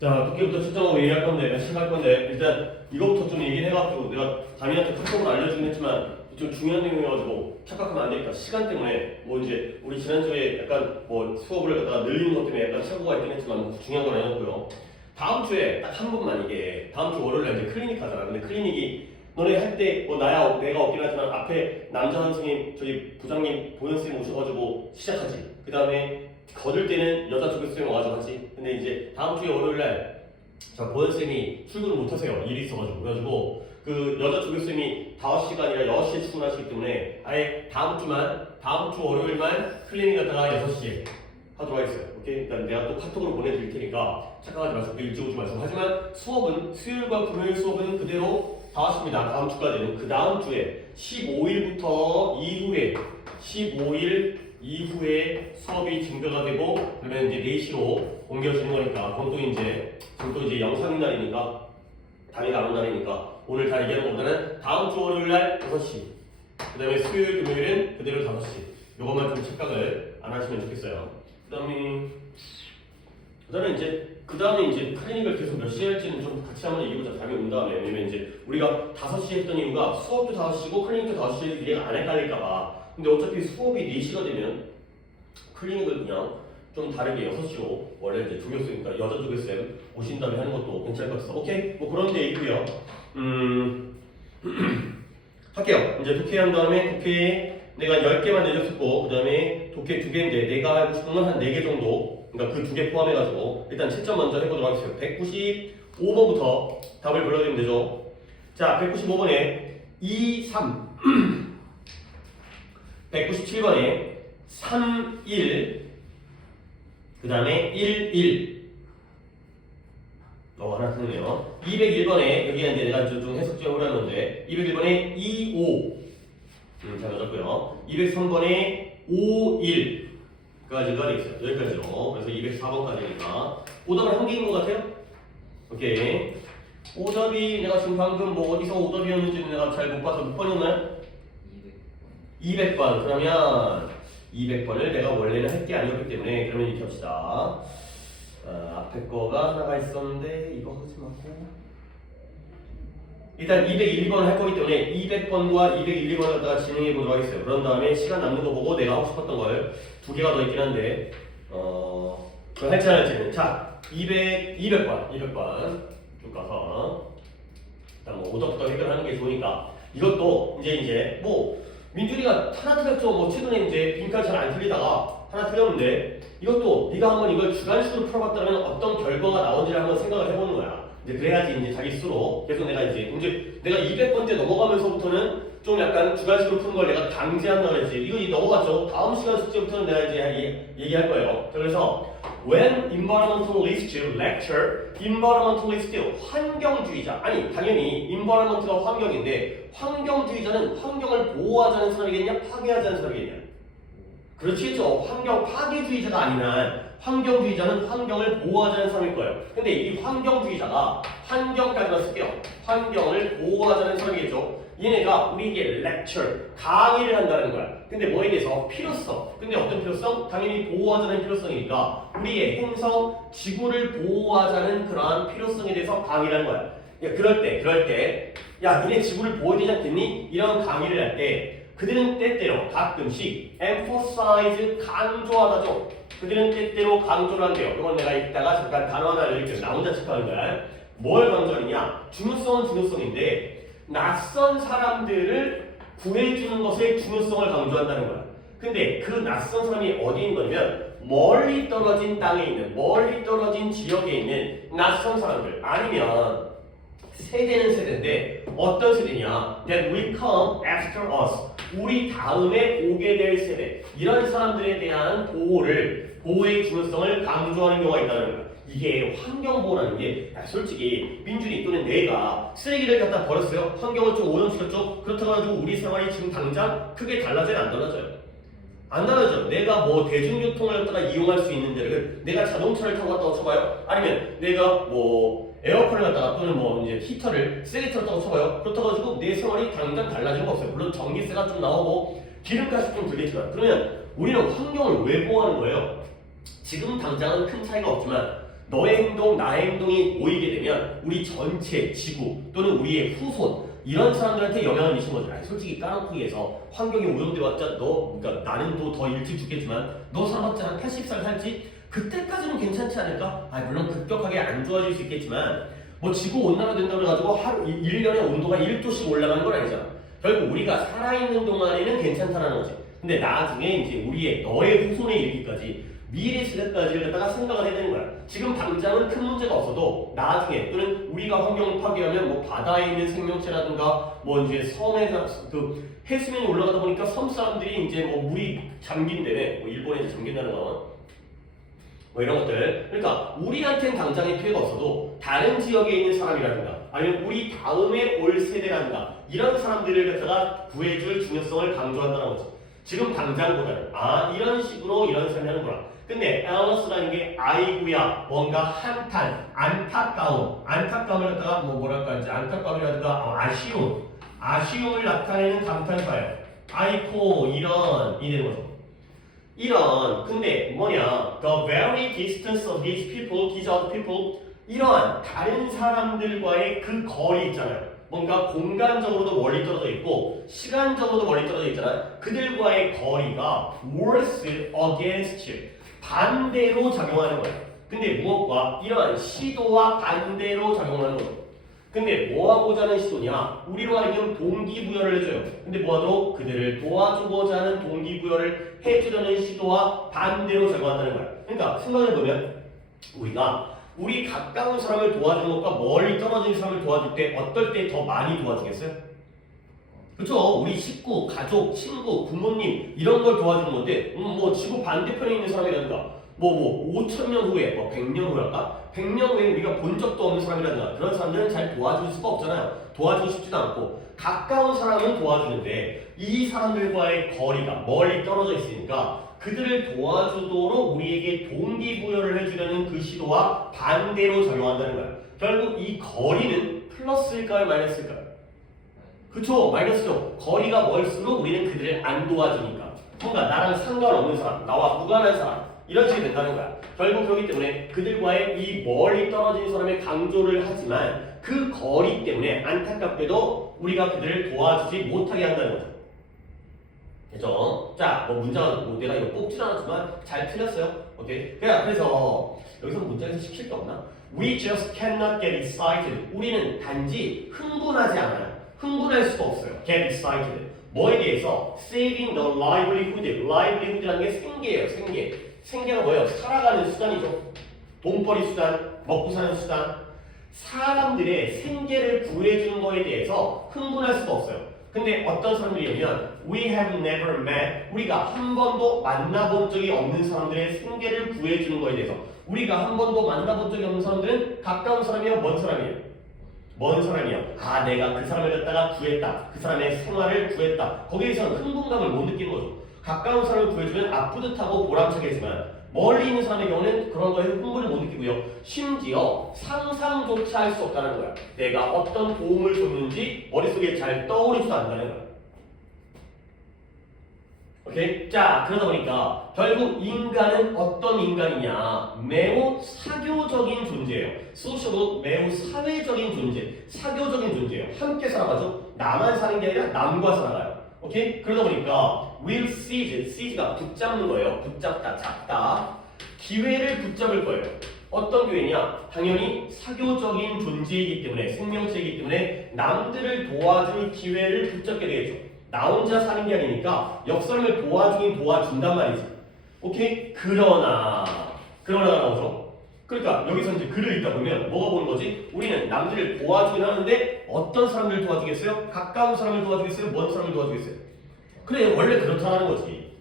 자, 토끼부터 측정하고 얘기할 건데, 시작할 건데, 일단 이거부터 좀 얘기를 해가지고 내가 담임한테 카톡으로 알려주긴 했지만 좀 중요한 내용이어가지고 착각하면 안 되니까 시간 때문에 뭐 이제 우리 지난주에 약간 뭐 수업을 갖다가 늘리는 것 때문에 약간 착오가 있긴 했지만 중요한 건 아니었고요. 다음 주에 딱 한 번만 이게 다음 주 월요일에 이제 클리닉 하잖아. 근데 클리닉이 너네 할 때 뭐 나야 내가 없긴 하지만 앞에 남자 선생님 저기 부장님 보현 선생님 오셔가지고 시작하지. 그 다음에 거들 때는 여자 조교쌤 와가지고 하지. 근데 이제 다음 주에 월요일날 자 보현쌤이 출근을 못하세요. 일이 있어가지고. 그래가지고 그 여자 조교쌤이 5시가 아니라 6시에 출근하시기 때문에 아예 다음 주 월요일만 클리닉 갔다가 6시에 하도록 하겠어요. 오케이? 그러니까 내가 또 카톡으로 보내드릴 테니까 착각하지 마시고 일찍 오지 마시고. 하지만 수업은 수요일과 금요일 수업은 그대로 다 왔습니다. 다음 주까지는. 그 다음 주에 15일부터 이후에 15일 이후에 수업이 증가가 되고 그러면 이제 4시로 옮겨지는 거니까 그건 또 이제 지금 또 이제 영상인 날이니까 담이 나온 날이니까 오늘 다 얘기하는 것보다는 다음 주 월요일 날 6시 그 다음에 수요일 금요일은 그대로 5시 요것만 좀 착각을 안 하시면 좋겠어요. 그 다음에 이제 클리닉을 계속 몇 시에 할지는 좀 같이 한번 얘기해보자. 담이 온 다음에. 왜냐면 이제 우리가 5시에 했던 이유가 수업도 5시고 클리닉도 5시에 이해가 안 헷갈릴까봐. 근데 어차피 수업이 4시가 되면 클리닉을 그냥 좀 다르게 6시로 원래 이제 조교쌤이니까 여자 조교쌤 오신 다음에 하는 것도 괜찮을 것 같아서 오케이? 뭐 그런 데 있고요. 할게요. 이제 독해 한 다음에 독해 내가 10개만 내줬었고 그 다음에 독해 2개인데 내가 하고 싶은 건 한 4개 정도 그러니까 그 2개 포함해가지고 일단 채점 먼저 해보도록 하겠습니다. 195번부터 답을 불러드리면 되죠. 자 195번에 2, 3 197번에 3, 1 그 다음에 1, 1 하나 틀리네요. 201번에 여기가 이제 내가 좀 해석 좀 해보려는데 201번에 2, 5 잘 맞았고요. 203번에 5, 1 까지가 되겠어요. 여기까지로. 그래서 204번까지니까 오답을 한 개인 것 같아요? 오케이. 오답이 내가 지금 방금 뭐 어디서 오답이었는지 내가 잘 못 봐서 몇 번이었나요? 200번. 그러면 200번을 내가 원래는 할 게 아니었기 때문에 그러면 이렇게 합시다. 앞에 거가 하나가 있었는데 이거 하지 말고 일단 201번을 할 거기 때문에 200번과 201번을 갖다가 진행해 보도록 하겠어요. 그런 다음에 시간 남는 거 보고 내가 하고 싶었던 걸 2개가 더 있긴 한데 그걸 할지 안 할지는 자 200번 쭉 가서 일단 뭐 오답부터 해결하는 게 좋으니까 이것도 이제 뭐 민준이가 하나 틀렸죠. 뭐 최근에 이제 빈칸 잘 안 틀리다가 하나 틀렸는데 이것도 네가 한번 이걸 주관식으로 풀어봤다면 어떤 결과가 나온지를 한번 생각을 해보는 거야. 이제 그래야지 이제 자기 스스로 계속 내가 200번째 넘어가면서부터는 좀 약간 주관식으로 푸는 걸 내가 강제한다고 했지. 이거 넘어갔죠. 다음 시간 숙제부터는 내가 이제 얘기할 거예요. 자, 그래서 when environmentalist lecture, environmentalist 환경주의자 아니 당연히 environment가 환경인데 환경주의자는 환경을 보호하자는 사람이겠냐 파괴하자는 사람이겠냐? 그렇지겠죠. 환경 파괴주의자가 아닌 한 환경주의자는 환경을 보호하자는 사람일 거예요. 근데 이 환경주의자가 환경까지만 쓸게요. 환경을 보호하자는 사람이겠죠. 얘네가 우리에게 lecture, 강의를 한다는 거야. 근데 뭐에 대해서? 필요성. 근데 어떤 필요성? 당연히 보호하자는 필요성이니까 우리의 행성, 지구를 보호하자는 그러한 필요성에 대해서 강의를 하는 거야. 야, 그럴 때, 야, 니네 지구를 보호해야 되지 않겠니? 이런 강의를 할 때 그들은 때때로 가끔씩 emphasize 강조하다죠. 그들은 때때로 강조를 한대요. 이건 내가 이따가 잠깐 단어 하나 알려줄게요. 나 혼자 체크하는 거야. 뭘 강조하느냐? 중요성은 중요성인데 낯선 사람들을 구해주는 것의 중요성을 강조한다는 거야. 근데 그 낯선 사람이 어디에 있는 거냐면 멀리 떨어진 땅에 있는 멀리 떨어진 지역에 있는 낯선 사람들 아니면 세대는 세대인데 어떤 세대냐? That will come after us. 우리 다음에 오게 될 세대. 이런 사람들에 대한 보호의 중요성을 강조하는 경우가 있다는 거야. 이게 환경보호라는 게 솔직히 민준이 또는 내가 쓰레기를 갖다 버렸어요. 환경을 좀 오염시켰죠. 그렇다고 해가지고 우리 생활이 지금 당장 크게 달라져요? 안 달라져요? 안 달라져. 내가 뭐 대중교통을 갖다가 이용할 수 있는 데를 내가 자동차를 타고 갔다고 쳐봐요. 아니면 내가 뭐 에어컨을 갖다가 또는 뭐 이제 히터를 세게 틀었다고 쳐봐요. 그렇다고 해가지고 내 생활이 당장 달라지는 거 없어요. 물론 전기세가 좀 나오고 기름값이 좀 들겠지만 그러면 우리는 환경을 왜 보호하는 거예요? 지금 당장은 큰 차이가 없지만 너의 행동, 나의 행동이 모이게 되면 우리 전체 지구 또는 우리의 후손 이런 사람들한테 영향을 미치는 거죠. 아니, 솔직히 까랑쿠이에서 환경이 오염돼 왔자 그러니까 나는 또 더 일찍 죽겠지만 너 살아봤자 한 80살 살지? 그때까지는 괜찮지 않을까? 물론 급격하게 안 좋아질 수 있겠지만 뭐 지구 온난화 된다고 해가지고 하루 1년에 온도가 1도씩 올라가는 건 아니잖아. 결국 우리가 살아있는 동안에는 괜찮다는 거지. 근데 나중에 이제 우리의 너의 후손에 이르기까지 미래 세대까지를 갖다가 생각을 해야 되는 거야. 지금 당장은 큰 문제가 없어도 나중에 또는 우리가 환경을 파괴하면 뭐 바다에 있는 생명체라든가 뭐 이제 섬에서 그 해수면이 올라가다 보니까 섬 사람들이 이제 뭐 물이 잠긴다네. 뭐 일본에 잠긴다는 거. 뭐 이런 것들. 그러니까 우리한테는 당장의 피해가 없어도 다른 지역에 있는 사람이라든가 아니면 우리 다음에 올 세대라든가 이런 사람들을 갖다가 구해줄 중요성을 강조한다는 거죠. 지금 당장보다는 이런 식으로 이런 삶을 하는구나. 근데 엘러스라는 게 아이고야 뭔가 한탄, 안타까움을 갖다가 뭐랄까 이제 안타까움이라든가 아쉬움을 나타내는 감탄사예요. 아이코 이런 이 되는 거죠. 이런 근데 뭐냐 the very distance of these other people 이러한 다른 사람들과의 그 거리 있잖아요. 뭔가 공간적으로도 멀리 떨어져 있고 시간적으로도 멀리 떨어져 있잖아요. 그들과의 거리가 works against you 반대로 작용하는 거예요. 근데 무엇과 이러한 시도와 반대로 작용하는 거죠. 근데 뭐하고자 하는 시도냐? 우리로 하여금 동기부여를 해줘요. 근데 뭐하도록? 그들을 도와주고자 하는 동기부여를 해주려는 시도와 반대로 작용한다는 거야. 그러니까 생각해보면 우리 가까운 사람을 도와주는 것과 멀리 떨어진 사람을 도와줄 때 어떨 때 더 많이 도와주겠어요? 그렇죠? 우리 식구, 가족, 친구, 부모님 이런 걸 도와주는 건데 뭐 지구 반대편에 있는 사람이라든가 5,000년 후에 100년 후랄까? 100년 후에 우리가 본 적도 없는 사람이라든가 그런 사람들은 잘 도와줄 수가 없잖아요. 도와주고 싶지도 않고 가까운 사람은 도와주는데 이 사람들과의 거리가 멀리 떨어져 있으니까 그들을 도와주도록 우리에게 동기부여를 해주려는 그 시도와 반대로 작용한다는 거예요. 결국 이 거리는 플러스일까요? 마이너스일까요? 그쵸? 마이너스죠. 거리가 멀수록 우리는 그들을 안 도와주니까 뭔가 나랑 상관없는 사람, 나와 무관한 사람 이런 식이 된다는 거야. 결국 그렇기 때문에 그들과의 이 멀리 떨어진 사람의 강조를 하지만 그 거리 때문에 안타깝게도 우리가 그들을 도와주지 못하게 한다는 거죠. 됐죠? 자, 문장 내가 이거 뽑지는 않았지만 잘 틀렸어요. 오케이? 그래서 여기서 문장에서 시킬 게 없나? We just cannot get excited. 우리는 단지 흥분하지 않아요. 흥분할 수가 없어요. Get excited. 뭐에 대해서? Saving the livelihood. livelihood라는 게 생계예요. 생계가 뭐예요? 살아가는 수단이죠. 돈벌이 수단, 먹고 사는 수단. 사람들의 생계를 구해주는 거에 대해서 흥분할 수가 없어요. 근데 어떤 사람들이냐면 We have never met. 우리가 한 번도 만나본 적이 없는 사람들의 생계를 구해주는 거에 대해서 우리가 한 번도 만나본 적이 없는 사람들은 가까운 사람이에요? 먼 사람이에요? 먼 사람이요. 내가 그 사람을 갖다가 구했다. 그 사람의 생활을 구했다. 거기에서는 흥분감을 못 느끼는 거죠. 가까운 사람을 구해주면 뿌듯하고 보람차겠지만 멀리 있는 사람의 경우는 그런 거에 흥분을 못 느끼고요. 심지어 상상조차 할 수 없다는 거야. 내가 어떤 도움을 줬는지 머릿속에 잘 떠오르지도 않는다는 거야. 오케이? 자, 그러다 보니까 결국 인간은 어떤 인간이냐? 매우 사교적인 존재예요. 소셜은 매우 사회적인 존재, 사교적인 존재예요. 함께 살아가죠. 나만 사는 게 아니라 남과 살아가요. 오케이? 그러다 보니까 will seize가 붙잡는 거예요. 붙잡다, 잡다. 기회를 붙잡을 거예요. 어떤 기회냐? 당연히 사교적인 존재이기 때문에, 생명체이기 때문에 남들을 도와줄 기회를 붙잡게 되겠죠. 나 혼자 사는 게 아니니까 역사를 도와주긴 도와준단 말이지. 오케이? 그러나 나오죠. 그러니까 여기서 이제 글을 읽다 보면 뭐가 보는 거지? 우리는 남들을 도와주긴 하는데 어떤 사람을 도와주겠어요? 가까운 사람을 도와주겠어요? 먼 사람을 도와주겠어요? 그래, 원래 그렇다는 거지.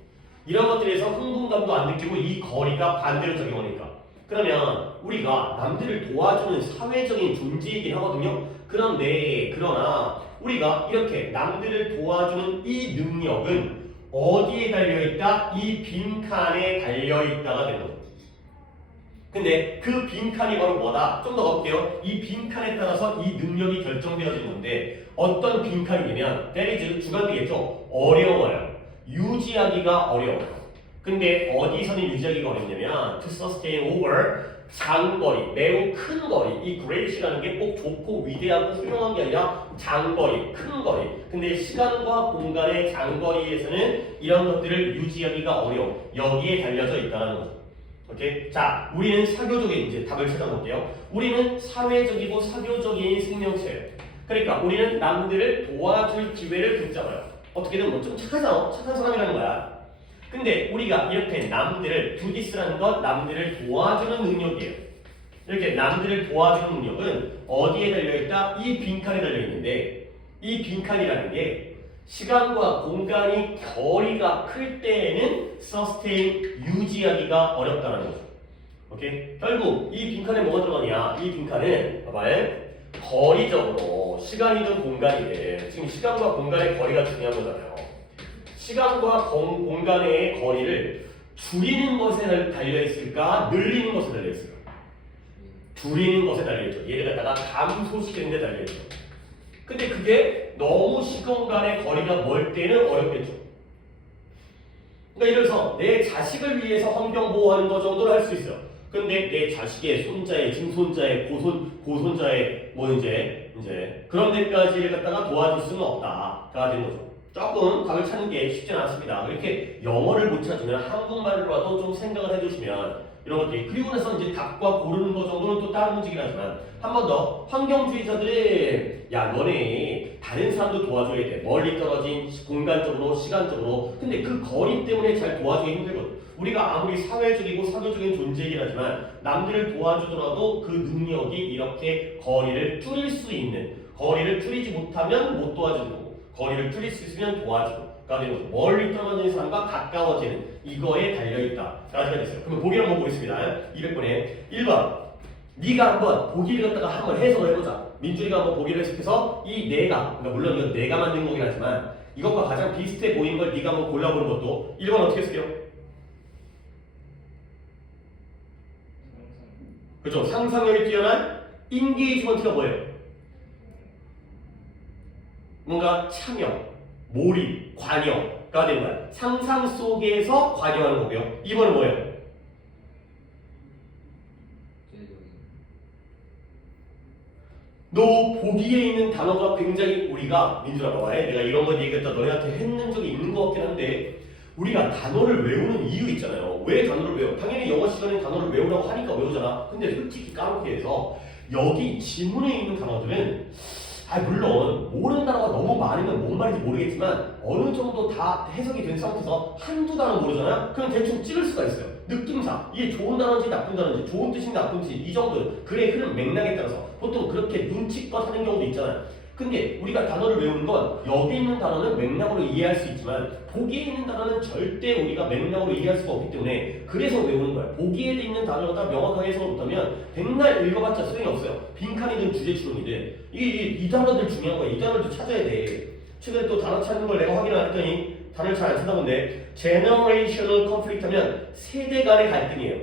이런 것들에서 흥분감도 안 느끼고 이 거리가 반대로 작용하니까. 그러면 우리가 남들을 도와주는 사회적인 존재이긴 하거든요. 그러나 우리가 이렇게 남들을 도와주는 이 능력은 어디에 달려있다? 이 빈칸에 달려있다가 되는 거죠. 근데 그 빈칸이 바로 뭐다? 좀 더 가볼게요. 이 빈칸에 따라서 이 능력이 결정되어지는 건데 어떤 빈칸이냐면 that is 주관되겠죠? 어려워요. 유지하기가 어려워요. 근데 어디서는 유지하기가 어렵냐면 to sustain over 장거리, 매우 큰 거리. 이 great이라는 게 꼭 좋고 위대하고 훌륭한 게 아니라 장거리, 큰 거리. 근데 시간과 공간의 장거리에서는 이런 것들을 유지하기가 어려워. 여기에 달려져 있다는 거죠. 오케이? 자, 우리는 사교적인 이제 답을 찾아볼게요. 우리는 사회적이고 사교적인 생명체예요. 그러니까 우리는 남들을 도와줄 기회를 붙잡아요. 어떻게든 뭐 좀 착하잖아. 착한 사람이라는 거야. 근데 우리가 이렇게 남들을 두디스라는 건 남들을 도와주는 능력이에요. 이렇게 남들을 도와주는 능력은 어디에 달려있다? 이 빈칸에 달려있는데 이 빈칸이라는 게 시간과 공간이 거리가 클 때에는 sustain 유지하기가 어렵다는 거죠. 오케이? 결국 이 빈칸에 뭐가 들어가냐? 이 빈칸은 봐봐요. 거리적으로 시간이든 공간이든 지금 시간과 공간의 거리가 중요한 거잖아요. 시간과 공간의 거리를 줄이는 것에 달려있을까? 늘리는 것에 달려있을까? 줄이는 것에 달려있죠. 얘를 갖다가 감소시키는 데 달려있죠. 근데 그게 너무 시간간의 거리가 멀 때는 어렵겠죠. 그러니까 예를 들어서 내 자식을 위해서 환경보호하는 것 정도는 할 수 있어요. 근데 내 자식의 손자의 증손자의 고손자의 뭐 이제 그런 데까지를 갖다가 도와줄 수는 없다가 되는 거죠. 조금 답을 찾는 게 쉽지는 않습니다. 이렇게 영어를 못 찾으면 한국말로라도 좀 생각을 해주시면 이런 것들이. 그리고 나서 이제 답과 고르는 거 정도는 또 다른 문제긴 하지만 한 번 더 환경주의자들은 야 너네 다른 사람도 도와줘야 돼. 멀리 떨어진 공간적으로 시간적으로. 근데 그 거리 때문에 잘 도와주기 힘들거든. 우리가 아무리 사회적이고 사교적인 존재이긴 하지만 남들을 도와주더라도 그 능력이 이렇게 거리를 줄일 수 있는, 거리를 줄이지 못하면 못 도와주는 거고 거리를 줄일 수 있으면 도와주고 그러니까 멀리 떨어지는 사람과 가까워지는 이거에 달려있다 라고 됐어요. 그러면 보기를 한번 보겠습니다. 200번에 1번 네가 한번 보기를 갖다가 한번 해석을 해보자. 민준이가 한번 보기를 해석해서 이 내가, 그러니까 물론 이건 내가 만든 거긴 하지만 이것과 가장 비슷해 보이는 걸 네가 한번 골라보는 것도. 1번 어떻게 쓸게요? 그렇죠. 상상력이 뛰어난 인게이지먼트가 뭐예요? 뭔가 참여, 몰입, 관여가 되는 거야. 상상 속에서 관여하는 거고요. 2번은 뭐예요? 너 보기에 있는 단어가 굉장히 우리가 민준아 봐봐요. 내가 이런 거 얘기했다 너희한테 했는 적이 있는 것 같긴 한데 우리가 단어를 외우는 이유 있잖아요. 왜 단어를 외워? 당연히 영어 시간에 단어를 외우라고 하니까 외우잖아. 근데 솔직히 까먹게 해서 여기 지문에 있는 단어들은 물론 모르는 단어가 너무 많으면 뭔 말인지 모르겠지만 어느 정도 다 해석이 된 상태에서 한두 단어 모르잖아요? 그럼 대충 찍을 수가 있어요. 느낌상 이게 좋은 단어인지 나쁜 단어인지 좋은 뜻인지 나쁜 뜻인지 이 정도는 글의 흐름 맥락에 따라서 보통 그렇게 눈치껏 하는 경우도 있잖아요. 근데 우리가 단어를 외우는 건 여기 있는 단어는 맥락으로 이해할 수 있지만 보기에 있는 단어는 절대 우리가 맥락으로 이해할 수가 없기 때문에 그래서 외우는 거야. 보기에 있는 단어가 명확하게 해석을 못하면 백날 읽어봤자 소용이 없어요. 빈칸이든 주제추론이든 이 단어들 중요한 거야. 이 단어를 찾아야 돼. 최근에 또 단어 찾는 걸 내가 확인을 했더니 단어를 잘 안 찾아본데 generational conflict 하면 세대 간의 갈등이에요.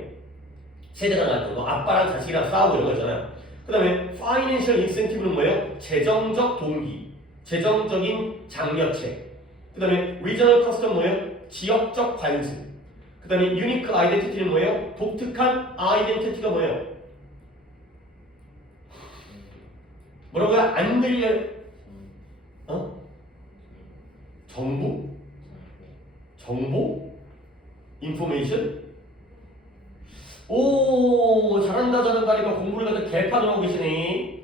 세대 간의 갈등. 뭐 아빠랑 자식이랑 싸우고 이런 거 있잖아요. 그 다음에 financial incentive는 뭐예요? 재정적 동기, 재정적인 장려책. 그 다음에 regional custom 뭐예요? 지역적 관습. 그 다음에 unique identity는 뭐예요? 독특한 아이덴티티가 뭐예요? 뭐라고요? 안 들려? 정보? 정보? information? 오 잘한다 하니까 공부를 갖다 개판을 하고 계시니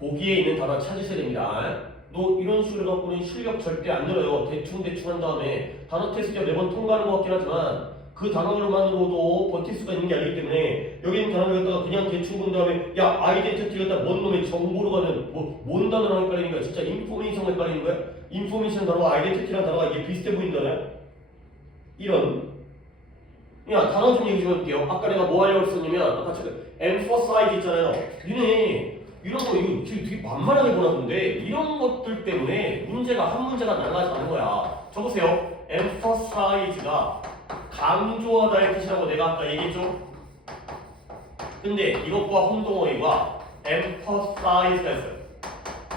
보기에 있는 단어 찾으셔야 됩니다. 너 이런 식으로 갖고는 실력 절대 안 늘어요. 대충 한 다음에 단어 테스트가 매번 통과하는 것 같긴 하지만 그 단어로만으로도 버틸 수가 있는 게 아니기 때문에 여기 있는 단어를 갖다가 그냥 대충 본 다음에 야 아이덴티티 갖다 뭔 놈의 정보로 가는 뭔 단어랑 헷갈리는 거야. 진짜 인포메이션과 헷갈리는 거야. 인포메이션 단어와 아이덴티티라는 단어가 이게 비슷해 보인다네. 이런 야 단어 좀 얘기 좀 해볼게요. 아까 내가 뭐 하려고 했었냐면 아까 지금 emphasize 있잖아요. 니네 이런 거 이거 되게 만만하게 보라던데 이런 것들 때문에 한 문제가 나가지 않는 거야. 적으세요. emphasize가 강조하다의 뜻이라고 내가 아까 얘기했죠. 근데 이것과 혼동어휘가 emphasize가 있어요.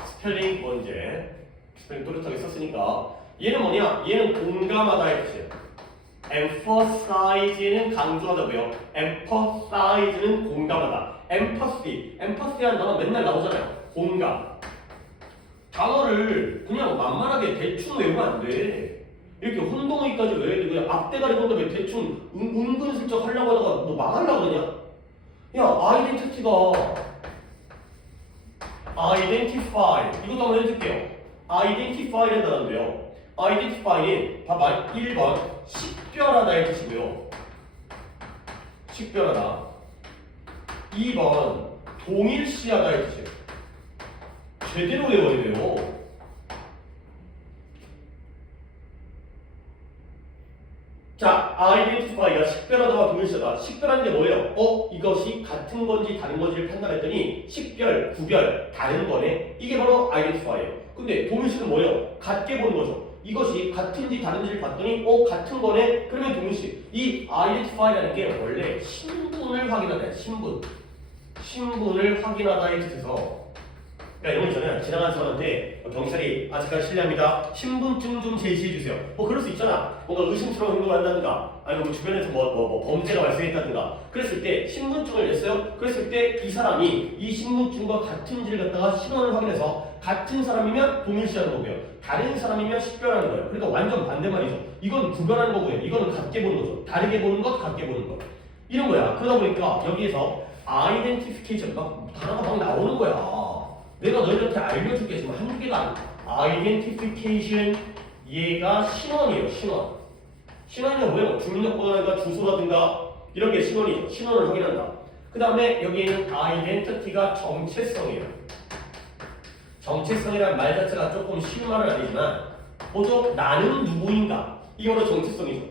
스펠링 문제. 스펠링 또렷하게 썼으니까 얘는 뭐냐? 얘는 공감하다의 뜻이에요. emphasize는 강조하다고요. emphasize는 공감하다. empathy라는 단어 맨날 나오잖아요. 공감. 단어를 그냥 만만하게 대충 외우면 안 돼. 이렇게 혼동의까지 외워야 돼. 그냥 앞대가리 본다며 대충 은근슬쩍 하려고 하다가 뭐 망하려고 그러냐? 야, identify 이것도 한번 해줄게요. identify라는 단어인데요. identify는 봐봐 1번 식별하다의 뜻이고요. 식별하다. 2번 동일시하다의 뜻이에요. 제대로 외워야 돼요. 자, identify가 식별하다와 동일시하다. 식별하는 게 뭐예요? 이것이 같은 건지 다른 건지를 판단했더니 식별, 구별, 다른 거네. 이게 바로 identify예요. 근데 동일시는 뭐예요? 같게 보는 거죠. 이것이 같은지 다른지를 봤더니 같은 거네. 그러면 동일시. 이 identify라는 게 원래 신분을 확인하다. 신분을 확인하다의 뜻에서 그러니까 이런 거 있잖아요. 지나가는 사람한테 경찰이 잠깐 실례합니다. 신분증 좀 제시해주세요. 그럴 수 있잖아. 뭔가 의심스러운 행동을 한다든가 아니면 뭐 주변에서 뭐 범죄가 발생했다든가 그랬을 때 신분증을 냈어요. 그랬을 때 이 사람이 이 신분증과 같은지를 갖다가 신원을 확인해서 같은 사람이면 동일시하는 거고요. 다른 사람이면 식별하는 거예요. 그러니까 완전 반대말이죠. 이건 구별하는 거고요. 이거는 같게 보는 거죠. 다르게 보는 것, 같게 보는 것. 이런 거야. 그러다 보니까 여기에서 identification 막 단어가 막 나오는 거야. 내가 너희들한테 알려줄게. 지금 한 개가 identification 얘가 신원이에요. 신원이 뭐예요? 주민등록번호라든가 주소라든가 이런 게 신원이죠. 신원을 확인한다. 그 다음에 여기에는 identity가 정체성이에요. 정체성이라는 말 자체가 조금 쉬운 말은 아니지만 뭐죠? 나는 누구인가? 이게 바로 정체성이죠.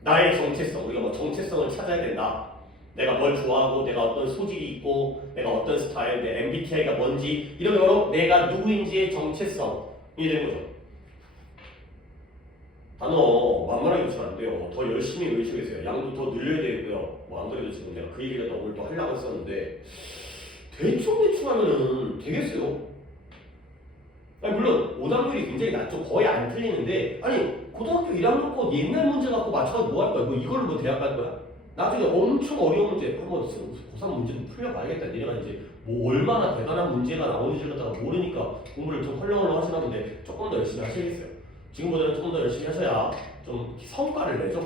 나의 정체성. 우리가 뭐 정체성을 찾아야 된다. 내가 뭘 좋아하고 내가 어떤 소질이 있고 내가 어떤 스타일, 내 MBTI가 뭔지 이런 거로 내가 누구인지의 정체성이 되는 거죠. 단어 만만하게 붙이면 안 돼요. 더 열심히 외우시고 계세요. 양도 더 늘려야 되고요. 안 그래도 지금 내가 그 얘기를 오늘 또 하려고 했었는데 대충 하면은 되겠어요. 물론 오답률이 굉장히 낮죠. 거의 안 틀리는데 고등학교 1학년 거 옛날 문제 갖고 맞춰서 뭐 할 거야? 이걸로 뭐 대학 갈 거야? 나중에 엄청 어려운 문제 한번 고3 문제 좀 풀려봐야겠다. 내가 이제 뭐 얼마나 대단한 문제가 나오는지를 갖다가 모르니까 공부를 좀 헐렁헐렁 하시나 본데 조금 더 열심히 하셔야겠어요. 지금보다는 조금 더 열심히 하셔야 좀 성과를 내죠.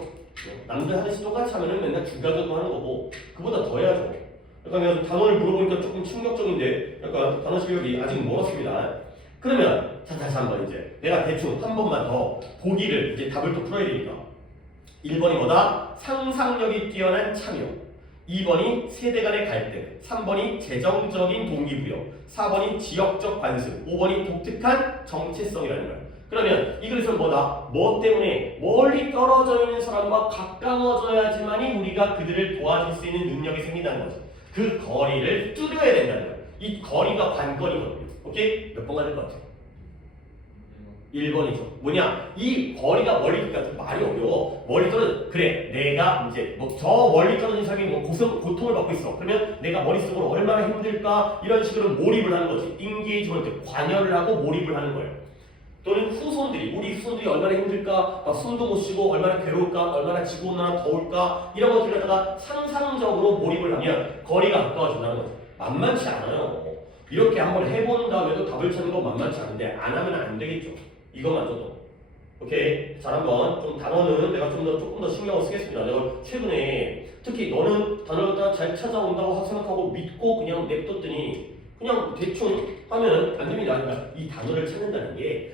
남들 하듯이 똑같이 하면은 맨날 중간정도 하는 거고 그보다 더 해야죠. 약간 단어를 물어보니까 조금 충격적인데 약간 단어 실력이 아직 멀었습니다. 그러면 다시 한번 이제 내가 대충 한 번만 더 보기를 이제 답을 또 풀어야 되니까 1번이 뭐다? 상상력이 뛰어난 참여. 2번이 세대 간의 갈등. 3번이 재정적인 동기부여. 4번이 지역적 관습. 5번이 독특한 정체성이라는 거예요. 그러면 이 글에서는 뭐다? 뭐 때문에 멀리 떨어져 있는 사람과 가까워져야지만이 우리가 그들을 도와줄 수 있는 능력이 생긴다는 거죠. 그 거리를 뚫어야 된다는 거예요. 이 거리가 관건이거든요. 오케이? 몇 번 가는 것 같아요? 1번이죠. 뭐냐? 이 거리가 멀리 떨어지니까 말이 어려워. 멀리 떨어져. 그래, 내가 이제 뭐 저 멀리 떨어진 사람이 뭐 고통을 받고 있어. 그러면 내가 머릿속으로 얼마나 힘들까? 이런 식으로 몰입을 하는 거지. 인게이지먼트, 관여를 하고 몰입을 하는 거예요. 또는 우리 후손들이 얼마나 힘들까? 막 숨도 못 쉬고 얼마나 괴로울까? 얼마나 지구온난화 더울까? 이런 것들 갖다가 상상적으로 몰입을 하면 거리가 가까워진다는 거죠. 만만치 않아요. 이렇게 한번 해본 다음에도 답을 찾는 건 만만치 않은데 안 하면 안 되겠죠. 이것마저도. 오케이. 자, 한번 좀 단어는 내가 조금 더 신경을 쓰겠습니다. 내가 최근에 특히 너는 단어를 잘 찾아온다고 생각하고 믿고 그냥 냅뒀더니 그냥 대충 하면 안 됩니다. 그러니까 이 단어를 찾는다는 게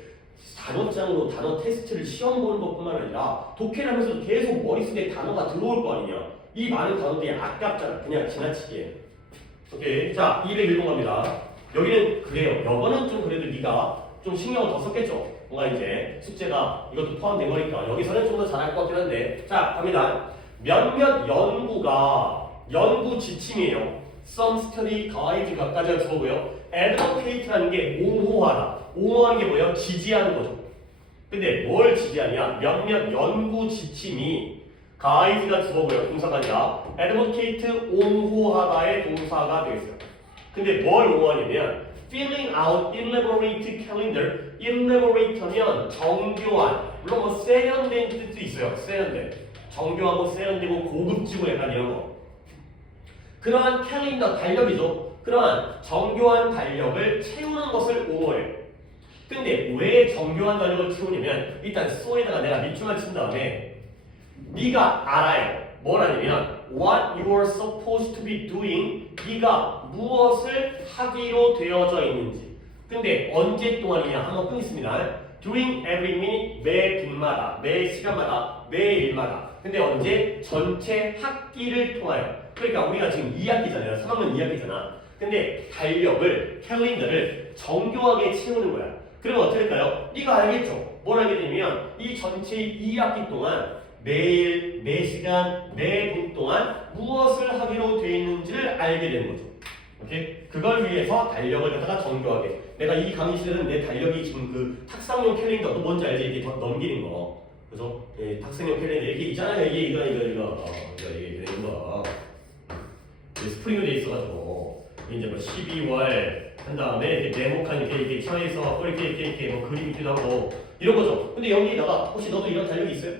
단어장으로 단어 테스트를 시험 보는 것뿐만 아니라 독해를 하면서 계속 머릿속에 단어가 들어올 거 아니냐. 이 많은 단어들이 아깝잖아. 그냥 지나치게. 오케이. 자, 201번 갑니다. 여기는 그래요. 여거는 좀 그래도 네가 좀 신경을 더 썼겠죠. 뭔가 이제 숙제가 이것도 포함된 거니까 여기서는 좀 더 잘할 것 같긴 한데. 자, 갑니다. 몇몇 연구 지침이에요. Some study guide가까지가 주어고요. advocate라는 게 옹호하다. 옹호하는 게 뭐예요? 지지하는 거죠. 근데 뭘 지지하냐? 몇몇 연구 지침이 guide가 주어고요. 동사가 아니라 advocate 옹호하다의 동사가 되겠어요. 근데 뭘 옹호하냐면 filling out elaborate calendar. elaborate하면 정교한, 물론 뭐 세련된 뜻도 있어요. 세련된, 정교하고 세련되고 고급지고 약간 이런 거. 그러한 캘린더, 달력이죠. 그러한 정교한 달력을 채우는 것을 옹호해요. 근데 왜 정교한 달력을 채우냐면 일단 so에다가 내가 밑줄만 친 다음에 네가 알아요. 뭐라냐면 what you are supposed to be doing, 네가 무엇을 하기로 되어져 있는지. 근데 언제 동안이냐 한번 끊겠습니다. during every minute, 매 분마다, 매 시간마다, 매 일마다. 근데 언제? 전체 학기를 통하여. 그러니까 우리가 지금 2학기잖아요. 3학년 2학기잖아. 근데 달력을, 캘린더를 정교하게 채우는 거야. 그러면 어떻게 될까요? 네가 알겠죠? 뭘 알게 되면 이 전체 2학기 동안 매일, 매 시간, 매 분 동안 무엇을 하기로 되어 있는지를 알게 되는 거죠. 오케이? 그걸 위해서 달력을 갖다가 정교하게. 내가 이 강의 시간은 내 달력이 지금 그 탁상용 캘린더도 뭔지 알지? 이게 넘기는 거. 그죠? 예, 탁상용 캘린더 이게 있잖아요. 이게 이게 이거. 스프링으로 돼 있어가지고 이제 뭐 12월 한 다음에 네모칸 이렇게 쳐서 이렇게 뭐 그림 있기도 하고 이런 거죠. 근데 여기다가 혹시 너도 이런 달력이 있어요?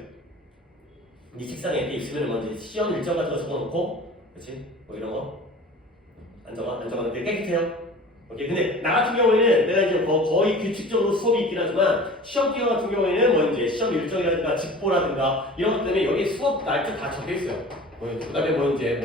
네 책상에 이렇게 있으면 먼저 시험 일정 같은 거 적어놓고, 그렇지? 뭐 이런 거 안 적었는데 깨끗해요. 오케이. 근데 나 같은 경우에는 내가 이제 거의 규칙적으로 수업이 있긴 하지만 시험 기간 같은 경우에는 뭐 이제 시험 일정이라든가 직보라든가 이런 것 때문에 여기 수업 날짜 다 적혀 있어요. 그다음에 뭐 이제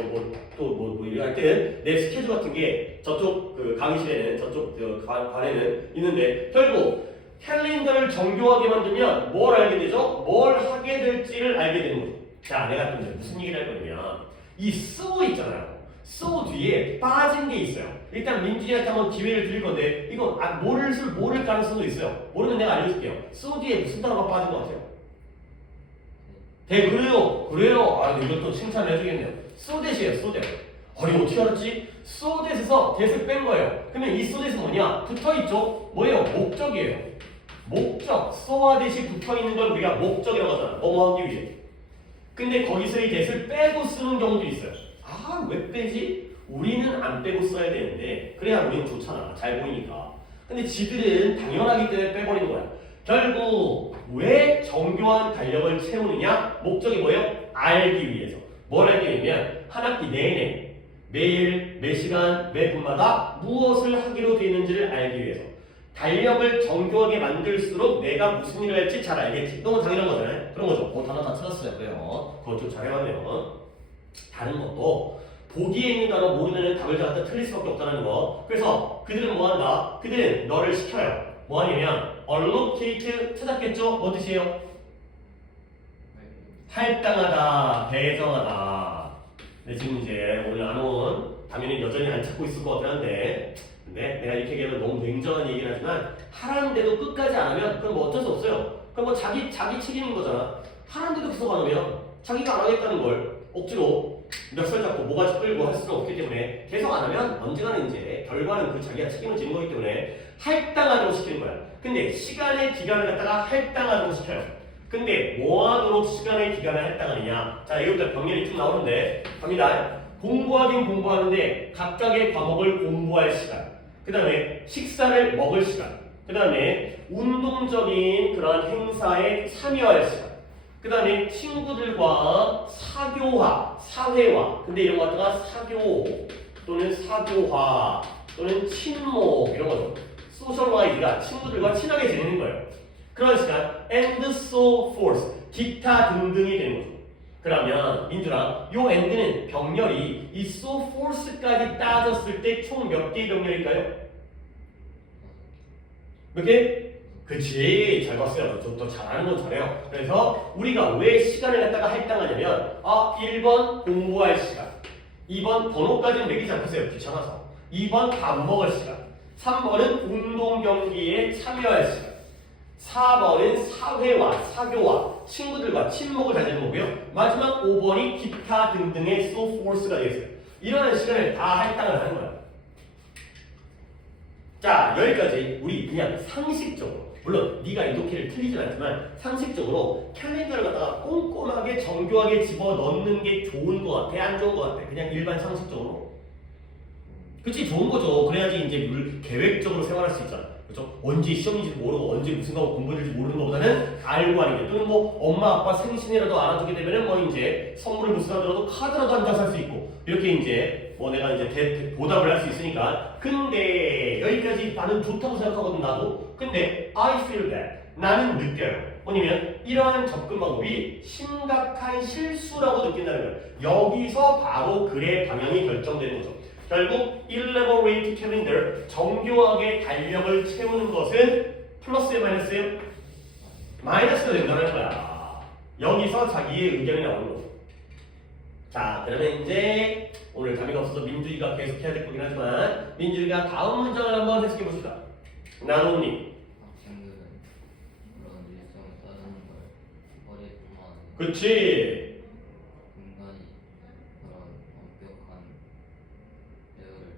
뭐 이거 할 때는 내 스케줄 같은 게 저쪽 그 강의실에는 저쪽 그 관에는 있는데 결국 캘린더를 정교하게 만들면 뭘 알게 되죠? 뭘 하게 될지를 알게 되는 거죠. 자, 내가 또 이제 무슨 얘기를 할 거냐면 이 so 있잖아요. so 뒤에 빠진 게 있어요. 일단 민준이한테 한번 기회를 드릴 건데 이거 모를 가능성도 있어요. 모르면 내가 알려줄게요. so 뒤에 무슨 단어가 빠진 것 같아요? 그래요. 아, 이것도 칭찬을 해주겠네요. so that이에요, so that. 이거 어떻게 알았지? so that에서 that을 뺀 거예요. 그러면 이 so that은 뭐냐? 붙어있죠? 뭐예요? 목적이에요. 목적. so와 that이 붙어있는 걸 우리가 목적이라고 하잖아. 뭐뭐 하기 위해. 근데 거기서 이 that을 빼고 쓰는 경우도 있어요. 아, 왜 빼지? 우리는 안 빼고 써야 되는데 그래야 우리는 좋잖아. 잘 보이니까. 근데 지들은 당연하기 때문에 빼버리는 거야. 결국 왜 정교한 달력을 채우느냐? 목적이 뭐예요? 알기 위해서. 뭘 알기 위해면 한 학기 내내 매일, 매 시간, 매 분마다 무엇을 하기로 되어 있는지를 알기 위해서. 달력을 정교하게 만들수록 내가 무슨 일을 할지 잘 알겠지. 너무 당연한 거잖아요. 그런 거죠. 단어 다 찾았어요. 그래요. 그거 좀 잘해봤네요. 다른 것도 보기에 있는 단어 모르면 답을 갖다 틀릴 수밖에 없다는 거. 그래서 그들은 뭐 한다? 그들은 너를 시켜요. 뭐 하냐면 allocate 찾았겠죠? 뭐 뜻이에요? 할당하다, 배정하다. 근데 지금 이제 오늘 안 온 당연히 여전히 안 찾고 있을 것 같긴 한데 근데 내가 이렇게 얘기하면 너무 냉정한 얘기긴 하지만 하라는데도 끝까지 안 하면 그건 뭐 어쩔 수 없어요. 그럼 뭐 자기 책임인 거잖아. 하라는데도 계속 안 하면 자기가 안 하겠다는 걸 억지로 멱살 잡고 모가지 끌고 할 수는 없기 때문에 계속 안 하면 언젠가는 이제 결과는 그 자기가 책임을 지는 거기 때문에 할당하도록 시키는 거야. 근데 시간의 기간을 갖다가 할당하도록 시켜요. 근데 뭐 하도록 시간의 기간을 할당하느냐? 자, 여기부터 병렬이 쭉 나오는데 갑니다. 공부하긴 공부하는데 각각의 과목을 공부할 시간, 그 다음에 식사를 먹을 시간, 그 다음에 운동적인 그런 행사에 참여할 시간, 그 다음에 친구들과 사교화, 사회화. 근데 이런 거 갖다가 사교 또는 사교화 또는 친목 이런 거죠. 소셜라이즈가 친구들과 친하게 지내는 거예요. 그런 시간 and so forth 기타 등등이 되는 거죠. 그러면 민준아, 요 and는 병렬이 이 so forth까지 따졌을 때 총 몇 개의 병렬일까요? 몇 개? 그치, 잘 봤어요. 또 잘하는 건 잘해요. 그래서 우리가 왜 시간을 갖다가 할당하냐면 1번 공부할 시간, 2번 번호까지는 매기지 않겠어요. 귀찮아서. 2번 밥 먹을 시간, 3번은 운동 경기에 참여할 시간, 4번은 사회와 사교와 친구들과 친목을 다지는 거고요. 마지막 5번이 기타 등등의 so forth가 되겠어요. 이러한 시간을 다 할당을 하는 거예요. 자, 여기까지 우리 그냥 상식적으로, 물론 네가 이 독해를 틀리진 않지만 상식적으로 캘린더를 갖다가 꼼꼼하게 정교하게 집어넣는 게 좋은 것 같아? 안 좋은 것 같아? 그냥 일반 상식적으로 그치, 좋은 거죠. 그래야지 이제 계획적으로 생활할 수 있잖아. 그렇죠? 언제 시험인지 모르고 언제 무슨 과목 공부해야 될지 모르는 것보다는 알고 하는 게, 또는 뭐 엄마 아빠 생신이라도 알아두게 되면은 뭐 이제 선물을 못 사더라도 카드라도 한 장 살 수 있고, 이렇게 이제 뭐 내가 이제 보답을 할 수 있으니까. 근데 여기까지 나는 좋다고 생각하거든, 나도. 근데 I feel that, 나는 느껴요. 뭐냐면 이러한 접근 방법이 심각한 실수라고 느낀다는 거예요. 여기서 바로 글의 방향이 결정되는 거죠. 결국 elaborate calendar, 정교하게 달력을 채우는 것은 플러스예요, 마이너스예요? 마이너스가 된다는 거야. 여기서 자기의 의견이 나오는 거죠. 자, 그러면 이제 오늘 답이 없어서 민주이가 계속 해야 될 거긴 하지만 민주이가 다음 문장을 한번 해석해 보시다. 나노님. 학생들은 그런 일정을 따르는 걸 오랫동안 그치. 인간이 그런 엄격한 대우를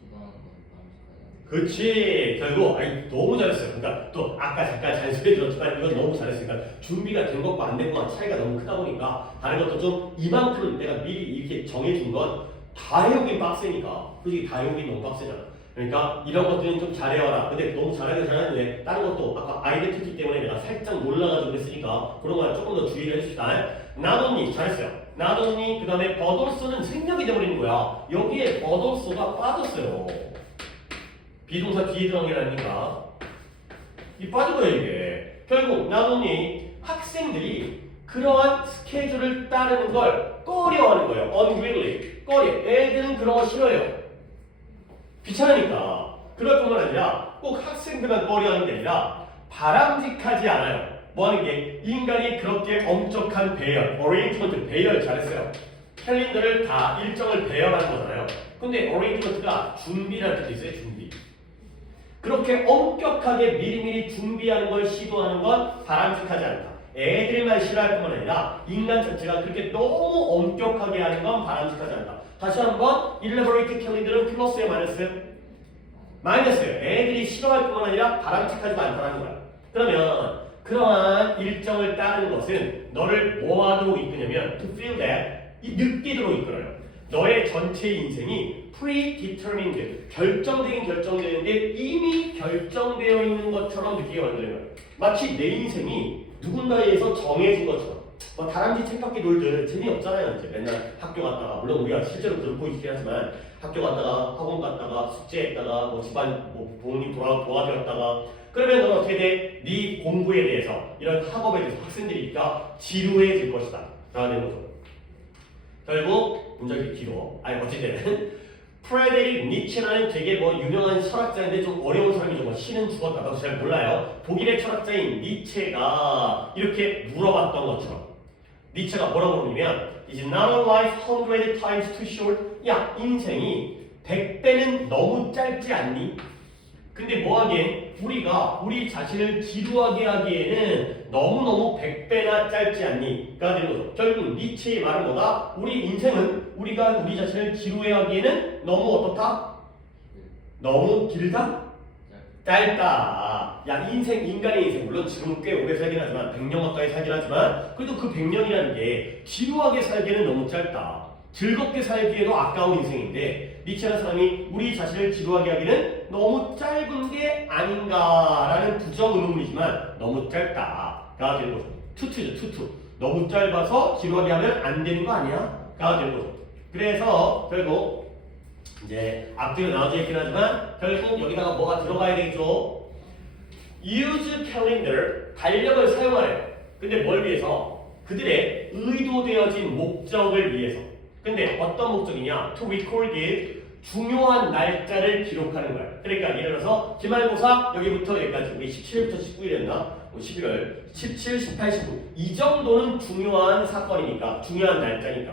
시도하는 것을 바람직하지 않다. 그치. 결국 아니 너무 잘했어요. 그러니까 또 아까 잠깐 잔소리 들었지만 이건 너무 잘했으니까 준비가 된 것과 안 된 것과 차이가 너무 크다 보니까 다른 것도 좀 이만큼 내가 미리 이렇게 정해준 건 다 해오긴 빡세니까. 솔직히 다 해오긴 너무 빡세잖아. 그러니까 이런 것들은 좀 잘해와라. 근데 너무 잘하긴 잘하는데 다른 것도 아까 아이덴티티 때문에 내가 살짝 놀라가지고 그랬으니까 그런 거는 조금 더 주의를 해줍시다. 나도니 잘했어요. 나도니 그 다음에 버돌소는 생략이 돼버리는 거야. 여기에 버돌소가 빠졌어요. 비동사 뒤에 들어간 게 아니니까 이 빠진 거예요 이게. 결국 나도니 학생들이 그러한 스케줄을 따르는 걸 꺼려하는 거예요. unwilling. 꺼려. 애들은 그런 거 싫어요. 귀찮으니까. 그럴 뿐만 아니라 꼭 학생들만 꺼려하는 게 아니라 바람직하지 않아요. 뭐 하는 게 인간이 그렇게 엄격한 배열, 어레인지먼트 배열 잘했어요. 캘린더를 다 일정을 배열하는 거잖아요. 근데 어레인지먼트가 준비라는 뜻이 있어요. 준비. 그렇게 엄격하게 미리미리 준비하는 걸 시도하는 건 바람직하지 않다. 애들만 싫어할 뿐만 아니라 인간 자체가 그렇게 너무 엄격하게 하는 건 바람직하지 않다. 다시 한번 elaborate calendar은 플러스예요, 마이너스예요? 마이너스예요. 애들이 싫어할 뿐만 아니라 바람직하지가 않다는 거야. 그러면 그러한 일정을 따르는 것은 너를 뭐 하도록 이끄냐면 to feel that, 느끼도록 이끌어요. 너의 전체 인생이 predetermined, 결정되긴 결정되는데 이미 결정되어 있는 것처럼 느끼게 만드는 거예요. 마치 내 인생이 누군가에 의해서 정해진 것처럼. 뭐 다람쥐 책밖에 놀들 재미없잖아요. 이제 맨날 학교 갔다가, 물론 우리가 실제로 그렇고 있긴 하지만 학교 갔다가 학원 갔다가 숙제했다가 뭐 집안 뭐 부모님 도와드렸다가 그러면 너는 어떻게 돼? 네 공부에 대해서 이런 학업에 대해서 학생들이니까 지루해질 것이다 라는 거죠. 결국 문장이 길어. 아니 어쨌든 프레데릭 니체라는 되게 뭐 유명한 철학자인데 좀 어려운 사람이죠. 뭐 신은 죽었다. 나도 잘 몰라요. 독일의 철학자인 니체가 이렇게 물어봤던 것처럼 니체가 뭐라고 물으냐면 Is not a life 100 times too short? 야, 인생이 100배는 너무 짧지 않니? 근데 뭐 하기엔 우리 자신을 지루하게 하기에는 너무너무 100배나 짧지 않니? 가 되는 거죠. 결국 니체의 말은 뭐다? 우리 인생은 우리가 우리 자신을 지루해 하기에는 너무 어떻다? 너무 길다? 짧다. 야, 인간의 인생, 물론 지금 꽤 오래 살긴 하지만 100년 가까이 살긴 하지만 그래도 그 100년이라는 게 지루하게 살기에는 너무 짧다. 즐겁게 살기에도 아까운 인생인데 니체라는 사람이 우리 자신을 지루하게 하기는 너무 짧은 게 아닌가라는 부정 의문이지만 너무 짧다가 되는 거죠. 투투죠. 너무 짧아서 지루하게 하면 안 되는 거 아니야? 가 되는 거죠. 그래서 결국 이제 앞뒤로 나눠져 있긴 하지만 결국 여기다가 뭐가 들어가야 되겠죠? Use calendar, 달력을 사용하래요. 근데 뭘 위해서? 그들의 의도되어진 목적을 위해서. 근데 어떤 목적이냐? To record it, 중요한 날짜를 기록하는 거야. 그러니까 예를 들어서 기말고사 여기부터 여기까지 우리 17일부터 19일이었나? 11월 17, 18, 19 이 정도는 중요한 사건이니까, 중요한 날짜니까.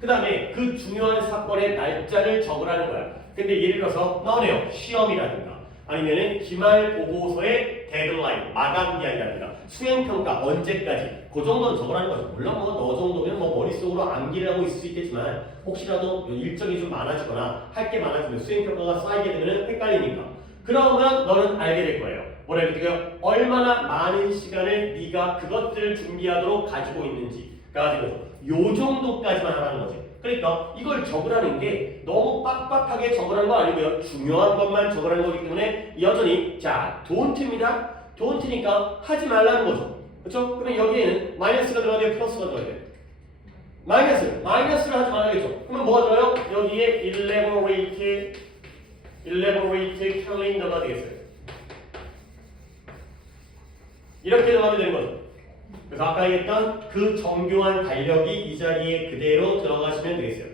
그 다음에 그 중요한 사건의 날짜를 적으라는 거야. 근데 예를 들어서 나오네요. 시험이라든가 아니면은 기말보고서의 데드라인, 마감기한이라든가 수행평가 언제까지, 그 정도는 적으라는 거죠. 물론 뭐 너 정도면 뭐 머릿속으로 암기를 하고 있을 수 있겠지만 혹시라도 일정이 좀 많아지거나 할 게 많아지면 수행평가가 쌓이게 되면 헷갈리니까 그러면 너는 알게 될 거예요. 뭐라 그럴까요? 얼마나 많은 시간을 네가 그것들을 준비하도록 가지고 있는지가 되는 거죠. 요 정도까지만 하라는 거지. 그러니까 이걸 적으라는 게 너무 빡빡하게 적으라는 거 아니고요. 중요한 것만 적으라는 거기 때문에 여전히 자 don't입니다. don't니까 하지 말라는 거죠. 그렇죠? 그러면 여기에는 마이너스가 들어가야 돼요? 플러스가 들어가야 돼요? 마이너스를 하지 말아야겠죠. 그러면 뭐가 들어요? 여기에 elaborate calendar가 되겠어요. 이렇게 들어가면 되는 거죠. 그래서 아까 얘기했던 그 정교한 달력이 이 자리에 그대로 들어가시면 되겠어요.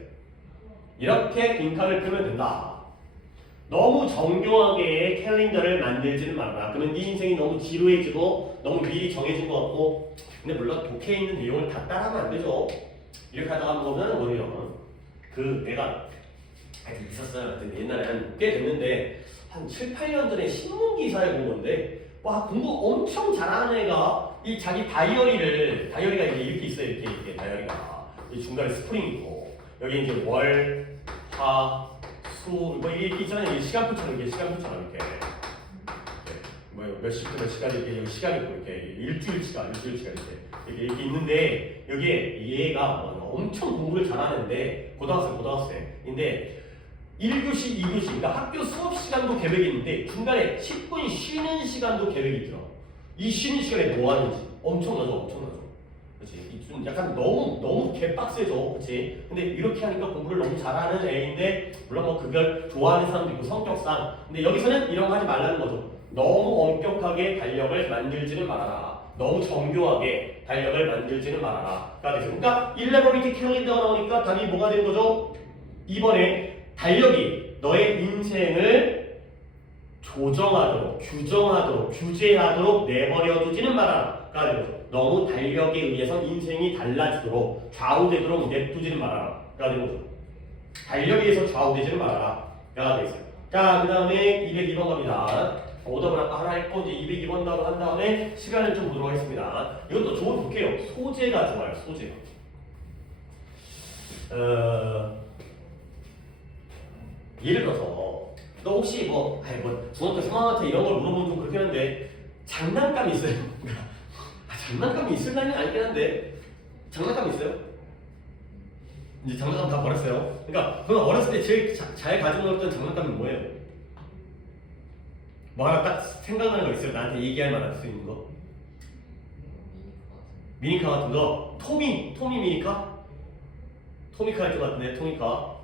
이렇게 빈칸을 풀면 된다. 너무 정교하게 캘린더를 만들지는 말아라. 그러면 네 인생이 너무 지루해지고 너무 미리 정해진 것 같고, 근데 물론 독해에 있는 내용을 다 따라하면 안 되죠. 이렇게 하다가 보면 뭐예요? 그 내가 있었어요. 근데 옛날에 꽤 됐는데 한 7, 8년 전에 신문 기사에 본 건데 와 공부 엄청 잘하는 애가 이 자기 다이어리가 이제 이렇게 있어요. 이렇게 다이어리가 이 중간에 스프링 있고 여기 이제 월, 화, 수 뭐 이게 있잖아요. 이게 시간표처럼 이렇게 몇 시부터 몇 시까지 이렇게 시간 있고 이렇게 일주일치가 이렇게 있는데 여기에 얘가 엄청 공부를 잘하는데 고등학생인데 1교시, 2교시 그러니까 학교 수업 시간도 계획이 있는데 중간에 10분 쉬는 시간도 계획이 들어. 이 쉬는 시간에 뭐 하는지 엄청나죠. 그렇지? 좀 약간 너무 개빡세죠. 그렇지? 근데 이렇게 하니까 공부를 너무 잘하는 애인데 물론 뭐 그걸 좋아하는 사람도 있고 성격상 근데 여기서는 이런 거 하지 말라는 거죠. 너무 엄격하게 달력을 만들지는 말아라. 너무 정교하게 달력을 만들지는 말아라. 그러니까 elaborate calendar가 나오니까 답이 뭐가 되는 거죠? 이번에 달력이 너의 인생을 조정하도록, 규정하도록, 규제하도록 내버려두지는 말아라. 그러니까 너무 달력에 의해서 인생이 달라지도록, 좌우되도록 냅두지는 말아라. 그러니까 달력에 의해서 좌우되지는 말아라. 가 되겠어요. 자, 그 다음에 202번 갑니다. 오답을 아까 하나 했고 이제 202번 답을 한 다음에 시간을 좀 보도록 하겠습니다. 이것도 좋은 독해요. 소재가 좋아요. 소재가. 예를 들어서 너 혹시 뭐 중학교 3학년 때 이런 걸 물어보면 좀 그렇긴 한데 장난감이 있어요? 장난감이 있을 나이는 아니긴 한데 장난감 있어요? 이제 장난감 다 버렸어요. 그러니까 그건 어렸을 때 제일 잘 가지고 놀던 장난감이 뭐예요? 뭐 하나 딱 생각나는 거 있어요? 나한테 얘기할 만할 수 있는 거? 미니카 같은 거? 토미 미니카? 토미카일 것 같은데 토미카.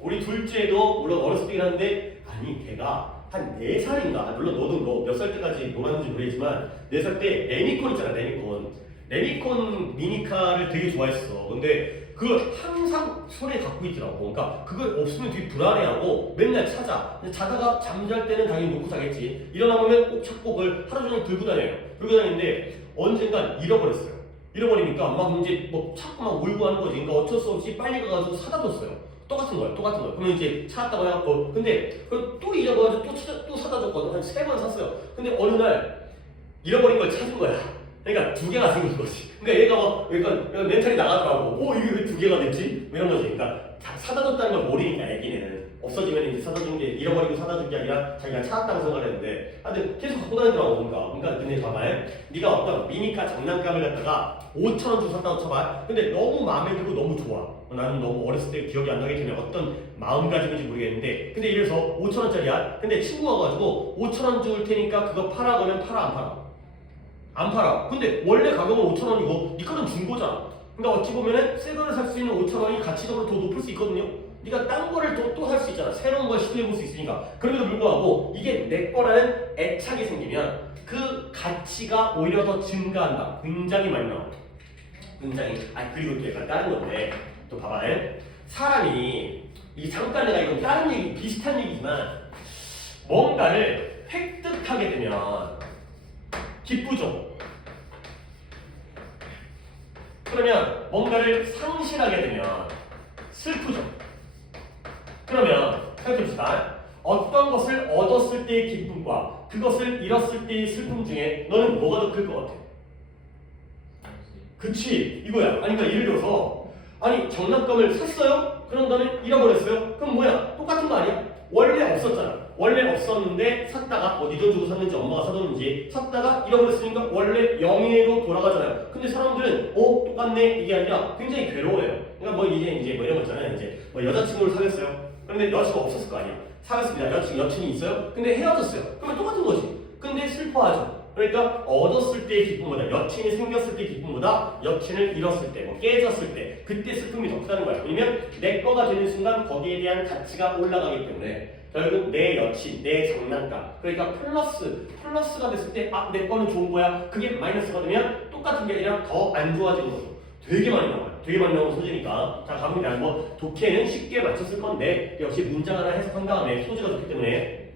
우리 둘째도 물론 어렸을 때긴 한데 아니 걔가 한 4살인가 물론 너도 몇 살 때까지 놀았는지 모르겠지만 4살 때 레미콘 있잖아. 레미콘 미니카를 되게 좋아했어. 근데 그걸 항상 손에 갖고 있더라고. 그러니까 그걸 없으면 되게 불안해하고 맨날 찾아. 자다가 잠잘 때는 당연히 놓고 자겠지. 일어나면 꼭 찾고 그걸 하루 종일 들고 다니는데 언젠간 잃어버렸어요. 잃어버리니까 막 이제 뭐 찾고 막 울고 하는 거지. 그러니까 어쩔 수 없이 빨리 가가지고 사다 줬어요. 똑같은 거야. 그러면 이제 찾았다고 해갖고 근데 그걸 또 잊어버려가지고 또 사다 줬거든. 한 3번 샀어요. 근데 어느 날 잃어버린 걸 찾은 거야. 그러니까 2개가 생긴 거지. 그러니까 얘가 막 약간 멘탈이 나가더라고. 이게 왜 2개가 됐지? 이런 거지. 그러니까 사다 줬다는 걸 모르니까 애기는 없어지면 이제 사다 준 게 잃어버리고 사다 준 게 아니라 자기가 찾았다고 생각을 했는데 하여튼 계속 갖고 다니더라고. 그러니까 근데 봐봐요. 네가 어떤 미니카 장난감을 갖다가 5,000원 주고 샀다고 쳐봐. 근데 너무 마음에 들고 너무 좋아. 나는 너무 어렸을 때 기억이 안 나기 때문에 어떤 마음가짐인지 모르겠는데 근데 이래서 5,000원짜리야. 근데 친구가 와가지고 5,000원 줄 테니까 그거 팔아. 그러면 팔아? 안 팔아. 근데 원래 가격은 5,000원이고 네 거는 중고잖아. 그러니까 어찌 보면은 새 거를 살 수 있는 5,000원이 가치적으로 더 높을 수 있거든요. 네가 딴 거를 또 살 수 있잖아. 새로운 걸 시도해볼 수 있으니까. 그럼에도 불구하고 이게 내 거라는 애착이 생기면 그 가치가 오히려 더 증가한다. 굉장히 많이 나와. 그리고 또 약간 다른 건데 또 봐봐요. 사람이 이 잠깐 내가 이건 다른 얘기 비슷한 얘기지만 뭔가를 획득하게 되면 기쁘죠. 그러면 뭔가를 상실하게 되면 슬프죠. 그러면 생각해봅시다. 어떤 것을 얻었을 때의 기쁨과 그것을 잃었을 때의 슬픔 중에 너는 뭐가 더 클 것 같아? 그치 이거야. 아니 그러니까 예를 들어서 아니 장난감을 샀어요? 그런 다음에 잃어버렸어요. 그럼 뭐야? 똑같은 거 아니야? 원래 없었잖아. 원래 없었는데 샀다가 뭐 네 돈 주고 샀는지 엄마가 사줬는지 샀다가 잃어버렸으니까 원래 영예로 돌아가잖아요. 근데 사람들은 똑같네 이게 아니라 굉장히 괴로워해요. 그러니까 뭐 이제 뭐 이런 거 있잖아요. 이제 뭐 여자친구를 사귀었어요. 그런데 여자친구가 없었을 거 아니야. 사귀었습니다. 여친이 있어요. 근데 헤어졌어요. 그러면 똑같은 거지. 근데 슬퍼하죠. 그러니까 얻었을 때의 기쁨보다 여친이 생겼을 때의 기쁨보다 여친을 잃었을 때, 뭐 깨졌을 때 그때 슬픔이 더 크다는 거야. 왜냐면 내 거가 되는 순간 거기에 대한 가치가 올라가기 때문에 결국 내 여친, 내 장난감 그러니까 플러스가 됐을 때 내 거는 좋은 거야. 그게 마이너스가 되면 똑같은 게 아니라 더 안 좋아지는 거죠. 되게 많이 나와요. 되게 많이 나오는 소재니까 자 갑니다. 뭐 독해는 쉽게 맞췄을 건데 역시 문장 하나 해석한 다음에 소재가 좋기 때문에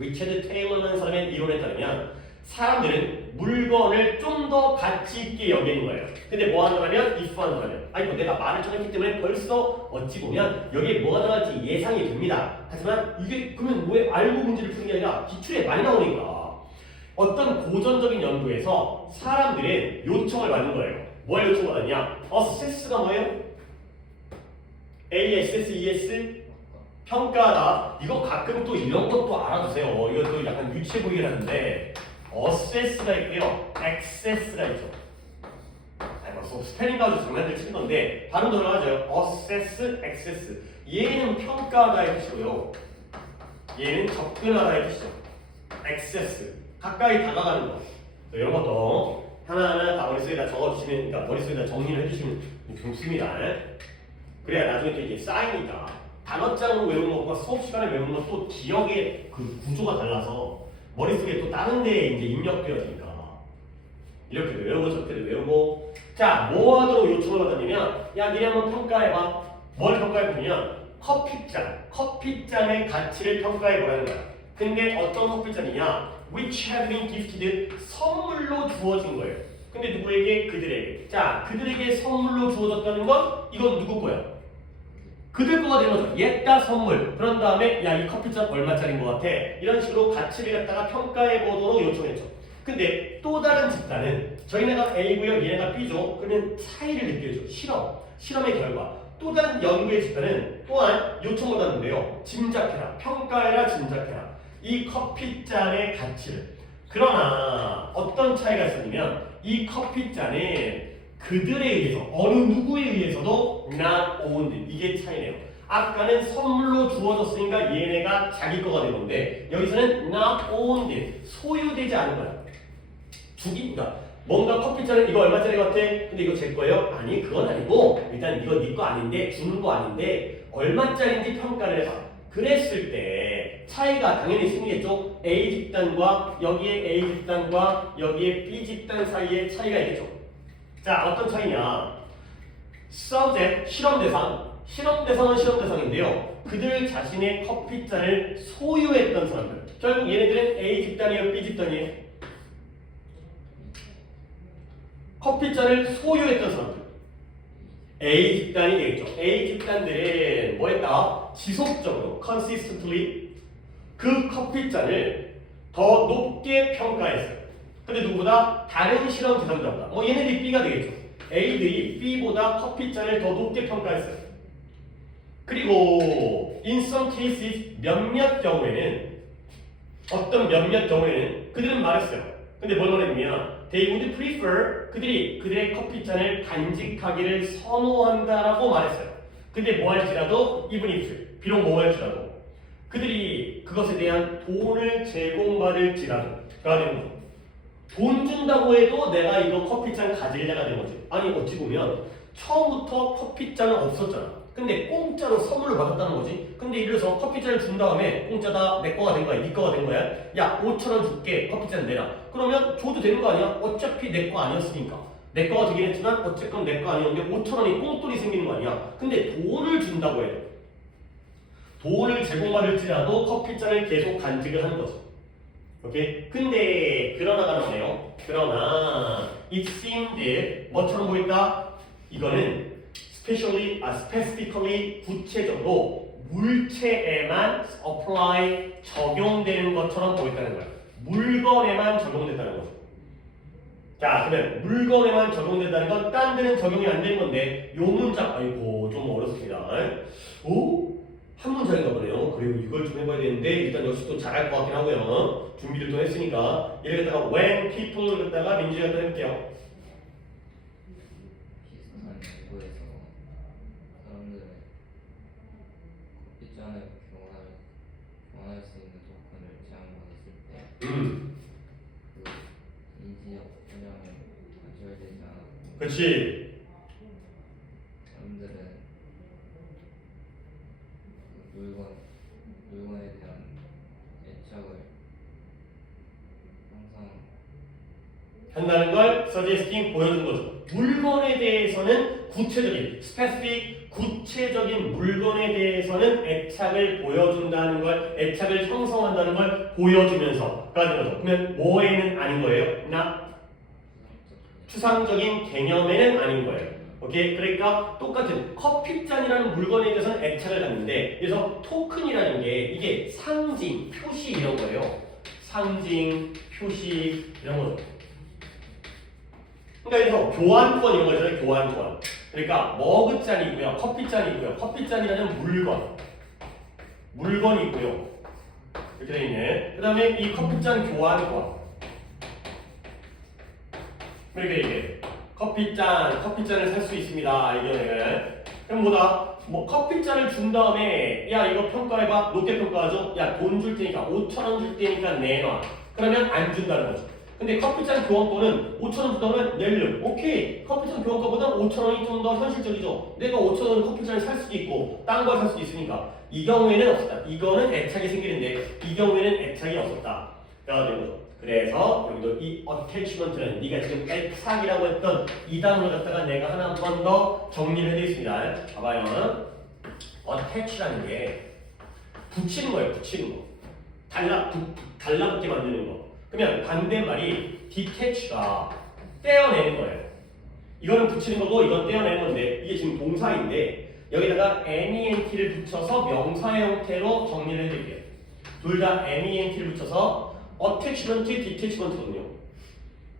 리처드 테일러라는 사람의 이론에 따르면 사람들은 물건을 좀 더 가치 있게 여기는 거예요. 근데 뭐 하냐면 if 하냐면 아이고 내가 말을 전했기 때문에 벌써 어찌 보면 여기에 뭐가 들어갈지 예상이 됩니다. 하지만 이게 그러면 왜 알고 문제를 푸는 게 아니라 기출에 많이 나오니까 어떤 고전적인 연구에서 사람들은 요청을 받는 거예요. 뭘 요청받았냐? assess가 뭐예요? A-S-S-E-S 평가다. 이거 가끔 또 이런 것도 알아두세요. 이것도 약간 유치해 보이긴 하는데 assess가 있고요, access가 있죠. 뭐 스페링 가지고 장난들 치는 건데 발음도 들어가죠. assess, access. 얘는 평가다의 뜻이고요. 얘는 접근하다의 뜻이죠. access. 가까이 다가가는 거. 이런 것도 하나하나 다 머릿속에다 적어주시면, 그러니까 머릿속에다 정리를 해주시면 좋습니다. 그래야 나중에 또 이게 쌓이니까. 단어장으로 외우는 것과 수업 시간에 외우는 것도 기억의 그 구조가 달라서 머릿속에 또 다른 데에 이제 입력되어지니까 이렇게도 외우고 저렇게도 외우고 자, 뭐 하도록 요청을 받았냐면 야, 니네 한번 평가해봐. 뭘 평가해보면 커피잔의 가치를 평가해보라는 거야. 근데 어떤 커피잔이냐? Which have been gifted 선물로 주어진 거예요. 근데 누구에게? 그들에게. 자, 그들에게 선물로 주어졌다는 건 이건 누구 거야? 그들 거가 되는 거죠. 옛다 선물. 그런 다음에 야, 이 커피잔 얼마짜리인 것 같아. 이런 식으로 가치를 갖다가 평가해 보도록 요청했죠. 근데 또 다른 집단은 저희네가 A고요, 얘네가 B죠. 그러면 차이를 느껴야죠. 실험의 결과. 또 다른 연구의 집단은 또한 요청을 받는데요. 짐작해라. 평가해라. 짐작해라. 이 커피잔의 가치를. 그러나 어떤 차이가 있었냐면 이 커피잔은 그들에 의해서 어느 누구에 의해서도 not owned 이게 차이네요. 아까는 선물로 주어졌으니까 얘네가 자기 거가 된 건데 여기서는 not owned 소유되지 않은 거야. 그러니까 뭔가 커피잔은 이거 얼마짜리 같아? 근데 이거 제 거예요? 아니 그건 아니고 일단 이거 네 거 아닌데 주는 거 아닌데 얼마짜리인지 평가를 해봐. 그랬을 때 차이가 당연히 생기겠죠. A 집단과 여기에 A 집단과 여기에 B 집단 사이에 차이가 있겠죠. 자, 어떤 차이냐? subject, 실험 대상은 실험 대상인데요. 그들 자신의 커피잔을 소유했던 사람들. 결국 얘네들은 A 집단이에요, B 집단이에요? 커피잔을 소유했던 사람들. A 집단이 되겠죠. A 집단들은 뭐 했다? 지속적으로, consistently 그 커피잔을 더 높게 평가했어요. 근데 누구보다 다른 실험 대상자보다 뭐 얘네들이 B가 되겠죠. A들이 B보다 커피잔을 더 높게 평가했어요. 그리고 in some cases 몇몇 경우에는 그들은 말했어요. 근데 뭘 말했냐면 they would prefer 그들의 커피잔을 간직하기를 선호한다라고 말했어요. 근데 뭐 할지라도 even if 비록 뭐 할지라도 그들이 그것에 대한 돈을 제공받을지라도가 되는 거죠. 돈 준다고 해도 내가 이거 커피잔 가질래가 된 거지. 아니 어찌 보면 처음부터 커피잔은 없었잖아. 근데 공짜로 선물을 받았다는 거지. 근데 이래서 커피잔을 준 다음에 공짜다 내 거가 된 거야, 네 거가 된 거야. 야 5,000원 줄게 커피잔 내라. 그러면 줘도 되는 거 아니야? 어차피 내 거 아니었으니까. 내 거가 되긴 했지만 어쨌건 내 거 아니었는데 5,000원이 꽁돈이 생기는 거 아니야. 근데 돈을 준다고 해. 돈을 제공받을지라도 커피잔을 계속 간직을 하는 거지. 오케이? 근데 그러나가 나오네요. 그러나 it seemed 뭐처럼 보인다? 이거는 specifically 구체적으로 물체에만 apply 적용되는 것처럼 보인다는 거야. 물건에만 적용된다는 거죠. 자, 그러면 물건에만 적용된다는 건 딴 데는 적용이 안 되는 건데 요 문장 아이고 좀 어렵습니다. 오? 한 문장인가 보네요. 그리고 이걸 좀 해봐야 되는데 일단 역시 또 잘할 것 같긴 하고요. 준비를 또 했으니까 이렇게 갖다가 when people 갖다가 민주가 또 해볼게요. 비슷한 기구에서 사람들은 커피잔을 교환할 수 있는 토큰을 제안받았을 때 그 인지적 편향이 관철되지 않았고 그렇지. 사람들은 그 물건에 대한 애착을 항상 한다는 걸 suggesting 보여준 거죠. 물건에 대해서는 구체적인, specific, 구체적인 물건에 대해서는 애착을 보여준다는 걸, 애착을 형성한다는 걸 보여주면서 라는 거죠. 그러면 뭐에는 아닌 거예요? 나 추상적인 개념에는 아닌 거예요. 오케이? 그러니까 똑같은 커피잔이라는 물건에 대해서는 애착을 갖는데 그래서 토큰이라는 게 이게 상징, 표시 이런 거예요. 상징, 표시 이런 거죠. 그러니까 그래서 교환권 이런 거잖아요. 교환권. 그러니까 머그잔이고요. 커피잔이고요. 커피잔이라는 물건이 있고요. 이렇게 돼 있네. 그 다음에 이 커피잔 교환권. 이렇게 이게 커피잔을 살 수 있습니다. 이거는. 그럼 뭐다? 뭐 커피잔을 준 다음에 야 이거 평가해봐. 롯데 평가하죠? 야 돈 줄 테니까 5,000원 줄 테니까 내놔. 그러면 안 준다는 거죠. 근데 커피잔 교환권은 5,000원 준다면 낼름. 오케이. 커피잔 교환권보다 5,000원이 좀 더 현실적이죠. 내가 5,000원 커피잔을 살 수도 있고 딴 걸 살 수도 있으니까 이 경우에는 없었다. 이거는 애착이 생기는데 이 경우에는 애착이 없었다. 라고 되는 거죠. 그래서 여기도 이 attachment는 네가 지금 애착이라고 했던 이 단어를 갖다가 내가 하나 한 번 더 정리를 해드리겠습니다. 봐봐요. attach라는 게 붙이는 거예요. 붙이는 거. 달라붙게 만드는 거. 그러면 반대말이 detach가 떼어내는 거예요. 이거는 붙이는 거고 이건 떼어내는 건데 이게 지금 동사인데 여기다가 ment를 붙여서 명사의 형태로 정리를 해드릴게요. 둘 다 ment를 붙여서 attachment, detachment거든요.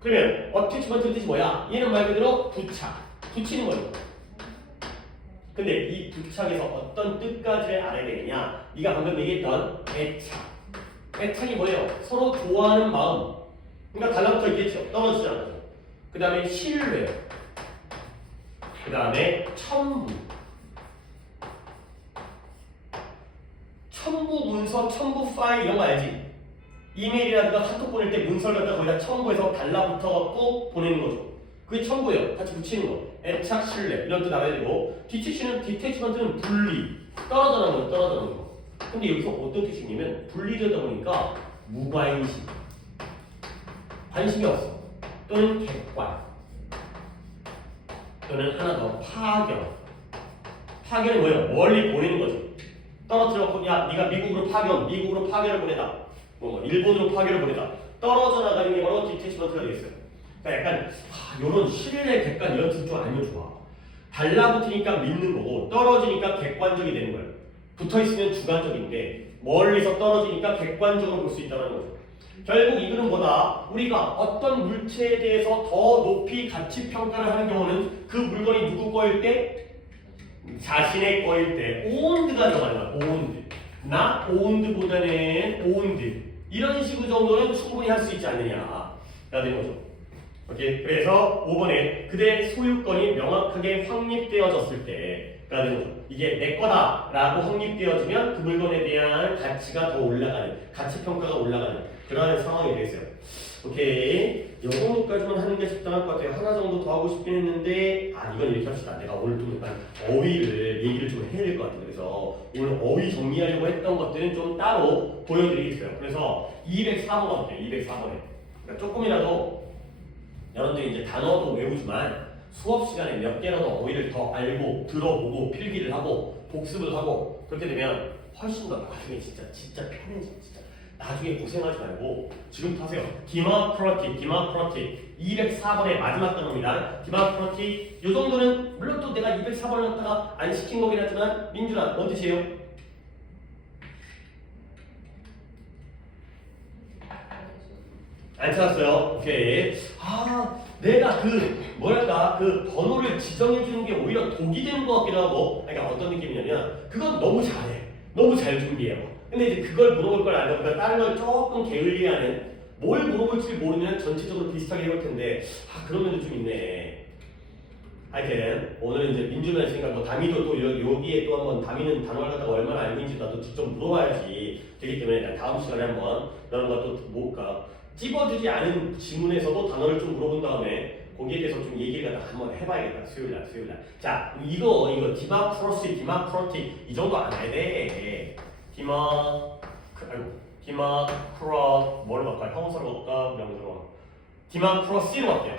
그러면 attachment 뜻이 뭐야? 얘는 말 그대로 부착, 붙이는 거예요. 근데 이 부착에서 어떤 뜻까지를 알아야 되느냐? 네가 방금 얘기했던 애착. 애착이 뭐예요? 서로 좋아하는 마음. 그러니까 달라붙어 있겠죠. 떨어지지 않아요. 그 다음에 신뢰. 그 다음에 첨부. 첨부 문서, 첨부 파일 이런 거 알지? 이메일이라든가 카톡 보낼 때 문서를 갖다 거기다 첨부해서 달라붙어갖고 보내는 거죠. 그게 첨부예요. 같이 붙이는 거. 애착, 신뢰 이런 뜻 알아야 되고 디태치먼트는 분리, 떨어져나가는 거, 떨어져나가는 거. 근데 여기서 어떤 뜻이냐면 분리되다 보니까 무관심, 관심이 없어. 또는 객관, 또는 하나 더 파견. 파견이 뭐예요? 멀리 보내는 거죠. 떨어뜨려갖고 야 네가 미국으로 파견을 보내다. 일본으로 파견을 보내다. 떨어져 나가는 게 바로 디태치먼트가 되겠어요. 그러니까 약간 이런 신뢰, 객관 이런 뜻 좀 알면 좋아. 달라붙으니까 믿는 거고 떨어지니까 객관적이 되는 거예요. 붙어있으면 주관적인데 멀리서 떨어지니까 객관적으로 볼 수 있다는 거죠. 결국 이 글은 뭐다? 우리가 어떤 물체에 대해서 더 높이 가치 평가를 하는 경우는 그 물건이 누구 거일 때? 자신의 거일 때 owned가 들어가는 거야. owned. not owned보다는 owned. 이런 식으로 정도는 충분히 할 수 있지 않느냐 라는 거죠. 오케이. 그래서 5번에 그들의 소유권이 명확하게 확립되어졌을 때 라는 거죠. 이게 내 거다 라고 확립되어지면 그 물건에 대한 가치가 더 올라가는, 가치 평가가 올라가는 그런 상황이 되겠어요. 오케이. 이 정도까지만 하는 게 적당할 것 같아요. 하나 정도 더 하고 싶긴 했는데 이건 이렇게 합시다. 내가 오늘 좀 약간 어휘를 얘기를 좀 해야 될 것 같아요. 그래서 오늘 어휘 정리하려고 했던 것들은 좀 따로 보여드리겠어요. 그래서 204번 같아요. 204번에 그러니까 조금이라도 여러분들이 이제 단어도 외우지만 수업 시간에 몇 개라도 어휘를 더 알고 들어보고 필기를 하고 복습을 하고 그렇게 되면 훨씬 더 나중에 진짜 편해져. 진짜 나중에 고생하지 말고 지금부터 하세요. 디모크라틱 204번의 마지막 단어입니다. 디모크라틱 이 정도는 물론 또 내가 204번을 갖다가 안 시킨 거긴 하지만 민준아 뭔 뜻이에요? 안 찾았어요. 오케이. 내가 그 뭐랄까 그 번호를 지정해 주는 게 오히려 독이 되는 것 같기도 하고 그러니까 어떤 느낌이냐면 그건 너무 잘해 너무 잘 준비해요 근데 이제 그걸 물어볼 걸 알다 보니까 다른 걸 조금 게을리하는 뭘 물어볼지 모르면 전체적으로 비슷하게 해볼 텐데 아 그런 면도 좀 있네 하여튼 오늘은 이제 민주면 있으니까 뭐 다미도 또 여기에 또 한번 다미는 단어를 갖다가 얼마나 알고 있는지 나도 직접 물어봐야지 되기 때문에 다음 시간에 한번 이런 것도 뭘까 찝어주지 않은 지문에서도 단어를 좀 물어본 다음에 거기에 대해서 좀 얘기를 갖다 한번 해봐야겠다 수요일날 자 이거 디마크로티 이 정도 안 해야 돼 디마크로 뭐를 할까요? 형용사로 할까? 명사로 디마크로시로 할게요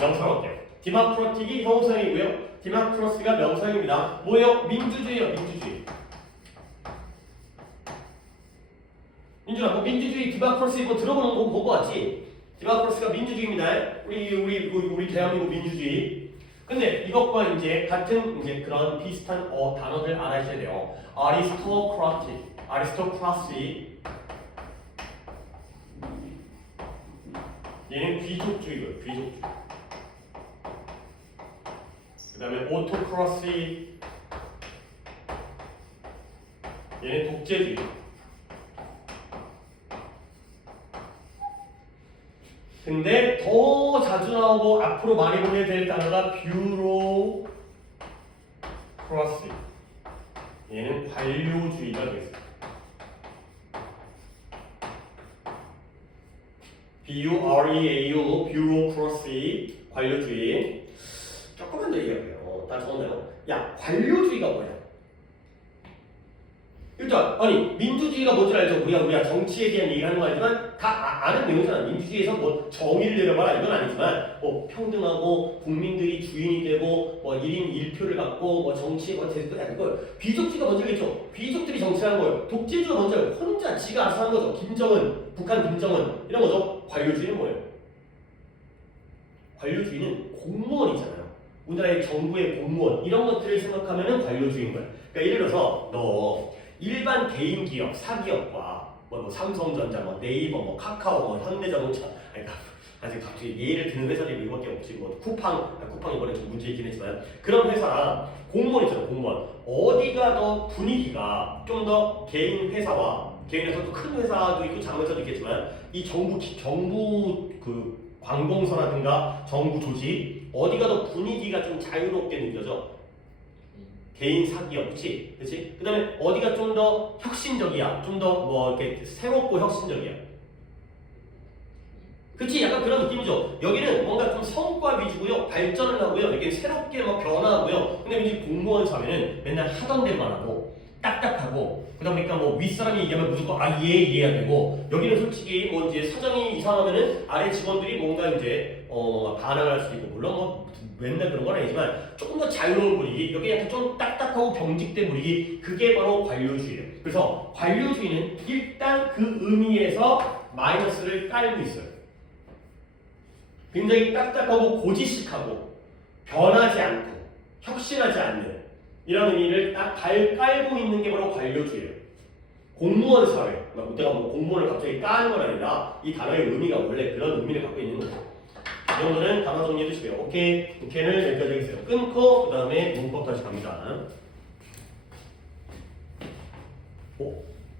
명사로 할게요 디마크로틱이 형용사이고요 디마크로시가 명사입니다 뭐예요? 민주주의요 민주주의 뭐 민주주의 디마크로시 뭐 들어보는 거 보고 왔지 디마크로시가 민주주의입니다 우리 대한민국 민주주의 근데 이것과 이제 같은 이제 그런 비슷한 단어들 알아주셔야 돼요 아리스토크라시 얘는 귀족주의고요 귀족주의 그 다음에 오토크라시 얘는 독재주의 근데 더 자주 나오고 앞으로 많이 보게 될 단어가 뷰로크라시 얘는 관료주의가 되겠습니다 B-U-R-E-A-U 뷰로크라시 관료주의 조금만 더 얘기할게요 다 적었나요? 야 관료주의가 뭐야? 일단 아니 민주주의가 뭔지 알죠? 우리가 정치에 대한 얘기를 하는 거 아니지만 다 아는 내용이잖아. 민주주의에서 뭐 정의를 내려봐라 이건 아니지만 뭐 평등하고 국민들이 주인이 되고 뭐 1인 1표를 갖고 뭐 정치에 뭐 대표 이거 귀족주의가 뭔지 알겠죠? 귀족들이 정치하는 거예요. 독재주의가 뭔지 알고 혼자 지가 알아서 하는 거죠. 김정은, 북한 김정은 이런 거죠. 관료주의는 뭐예요? 관료주의는 공무원이잖아요. 우리나라의 정부의 공무원 이런 것들을 생각하면은 관료주의인 거예요. 그러니까 예를 들어서 너 일반 개인 기업, 사기업과 뭐 삼성전자, 뭐 네이버, 뭐 카카오, 뭐 현대자동차, 아직 갑자기 예를 드는 회사들이 이거밖에 없지. 뭐 쿠팡이 이번에 좀 문제 있긴 했지만 그런 회사랑 공무원 있잖아요. 공무원 어디가 더 분위기가 좀 더 개인 회사와 개인 회사도 큰 회사도 있고 작은 회사도 있겠지만 이 정부 그 관공서라든가 정부 조직 어디가 더 분위기가 좀 자유롭게 느껴져? 개인 사기업, 그치? 그 다음에 어디가 좀 더 혁신적이야? 좀 더 뭐 이렇게 새롭고 혁신적이야? 그치? 약간 그런 느낌이죠. 여기는 뭔가 좀 성과 위주고요. 발전을 하고요. 이게 새롭게 막 변화하고요. 근데 왠지 공무원 사회는 맨날 하던 대로만 하고 딱딱하고 그러다 보니까 뭐 윗사람이 얘기하면 무조건 이해해야 되고 여기는 솔직히 뭐 이제 사장이 이상하면은 아래 직원들이 뭔가 이제 반항할 수도 있고 물론 뭐 맨날 그런 건 아니지만 조금 더 자유로운 분위기 여기 약간 좀 딱딱하고 경직된 분위기 그게 바로 관료주의예요. 그래서 관료주의는 일단 그 의미에서 마이너스를 깔고 있어요. 굉장히 딱딱하고 고지식하고 변하지 않고 혁신하지 않는 이런 의미를 딱 깔고 있는 게 바로 관료주의예요. 공무원 사회, 내가 뭐 공무원을 갑자기 까는 건 아니라 이 단어의 의미가 원래 그런 의미를 갖고 있는 거죠. 이 정도는 단어 정리해 주시고요. 오케이, 오케이는 여기까지 하겠어요. 끊고 그 다음에 문법 다시 갑니다.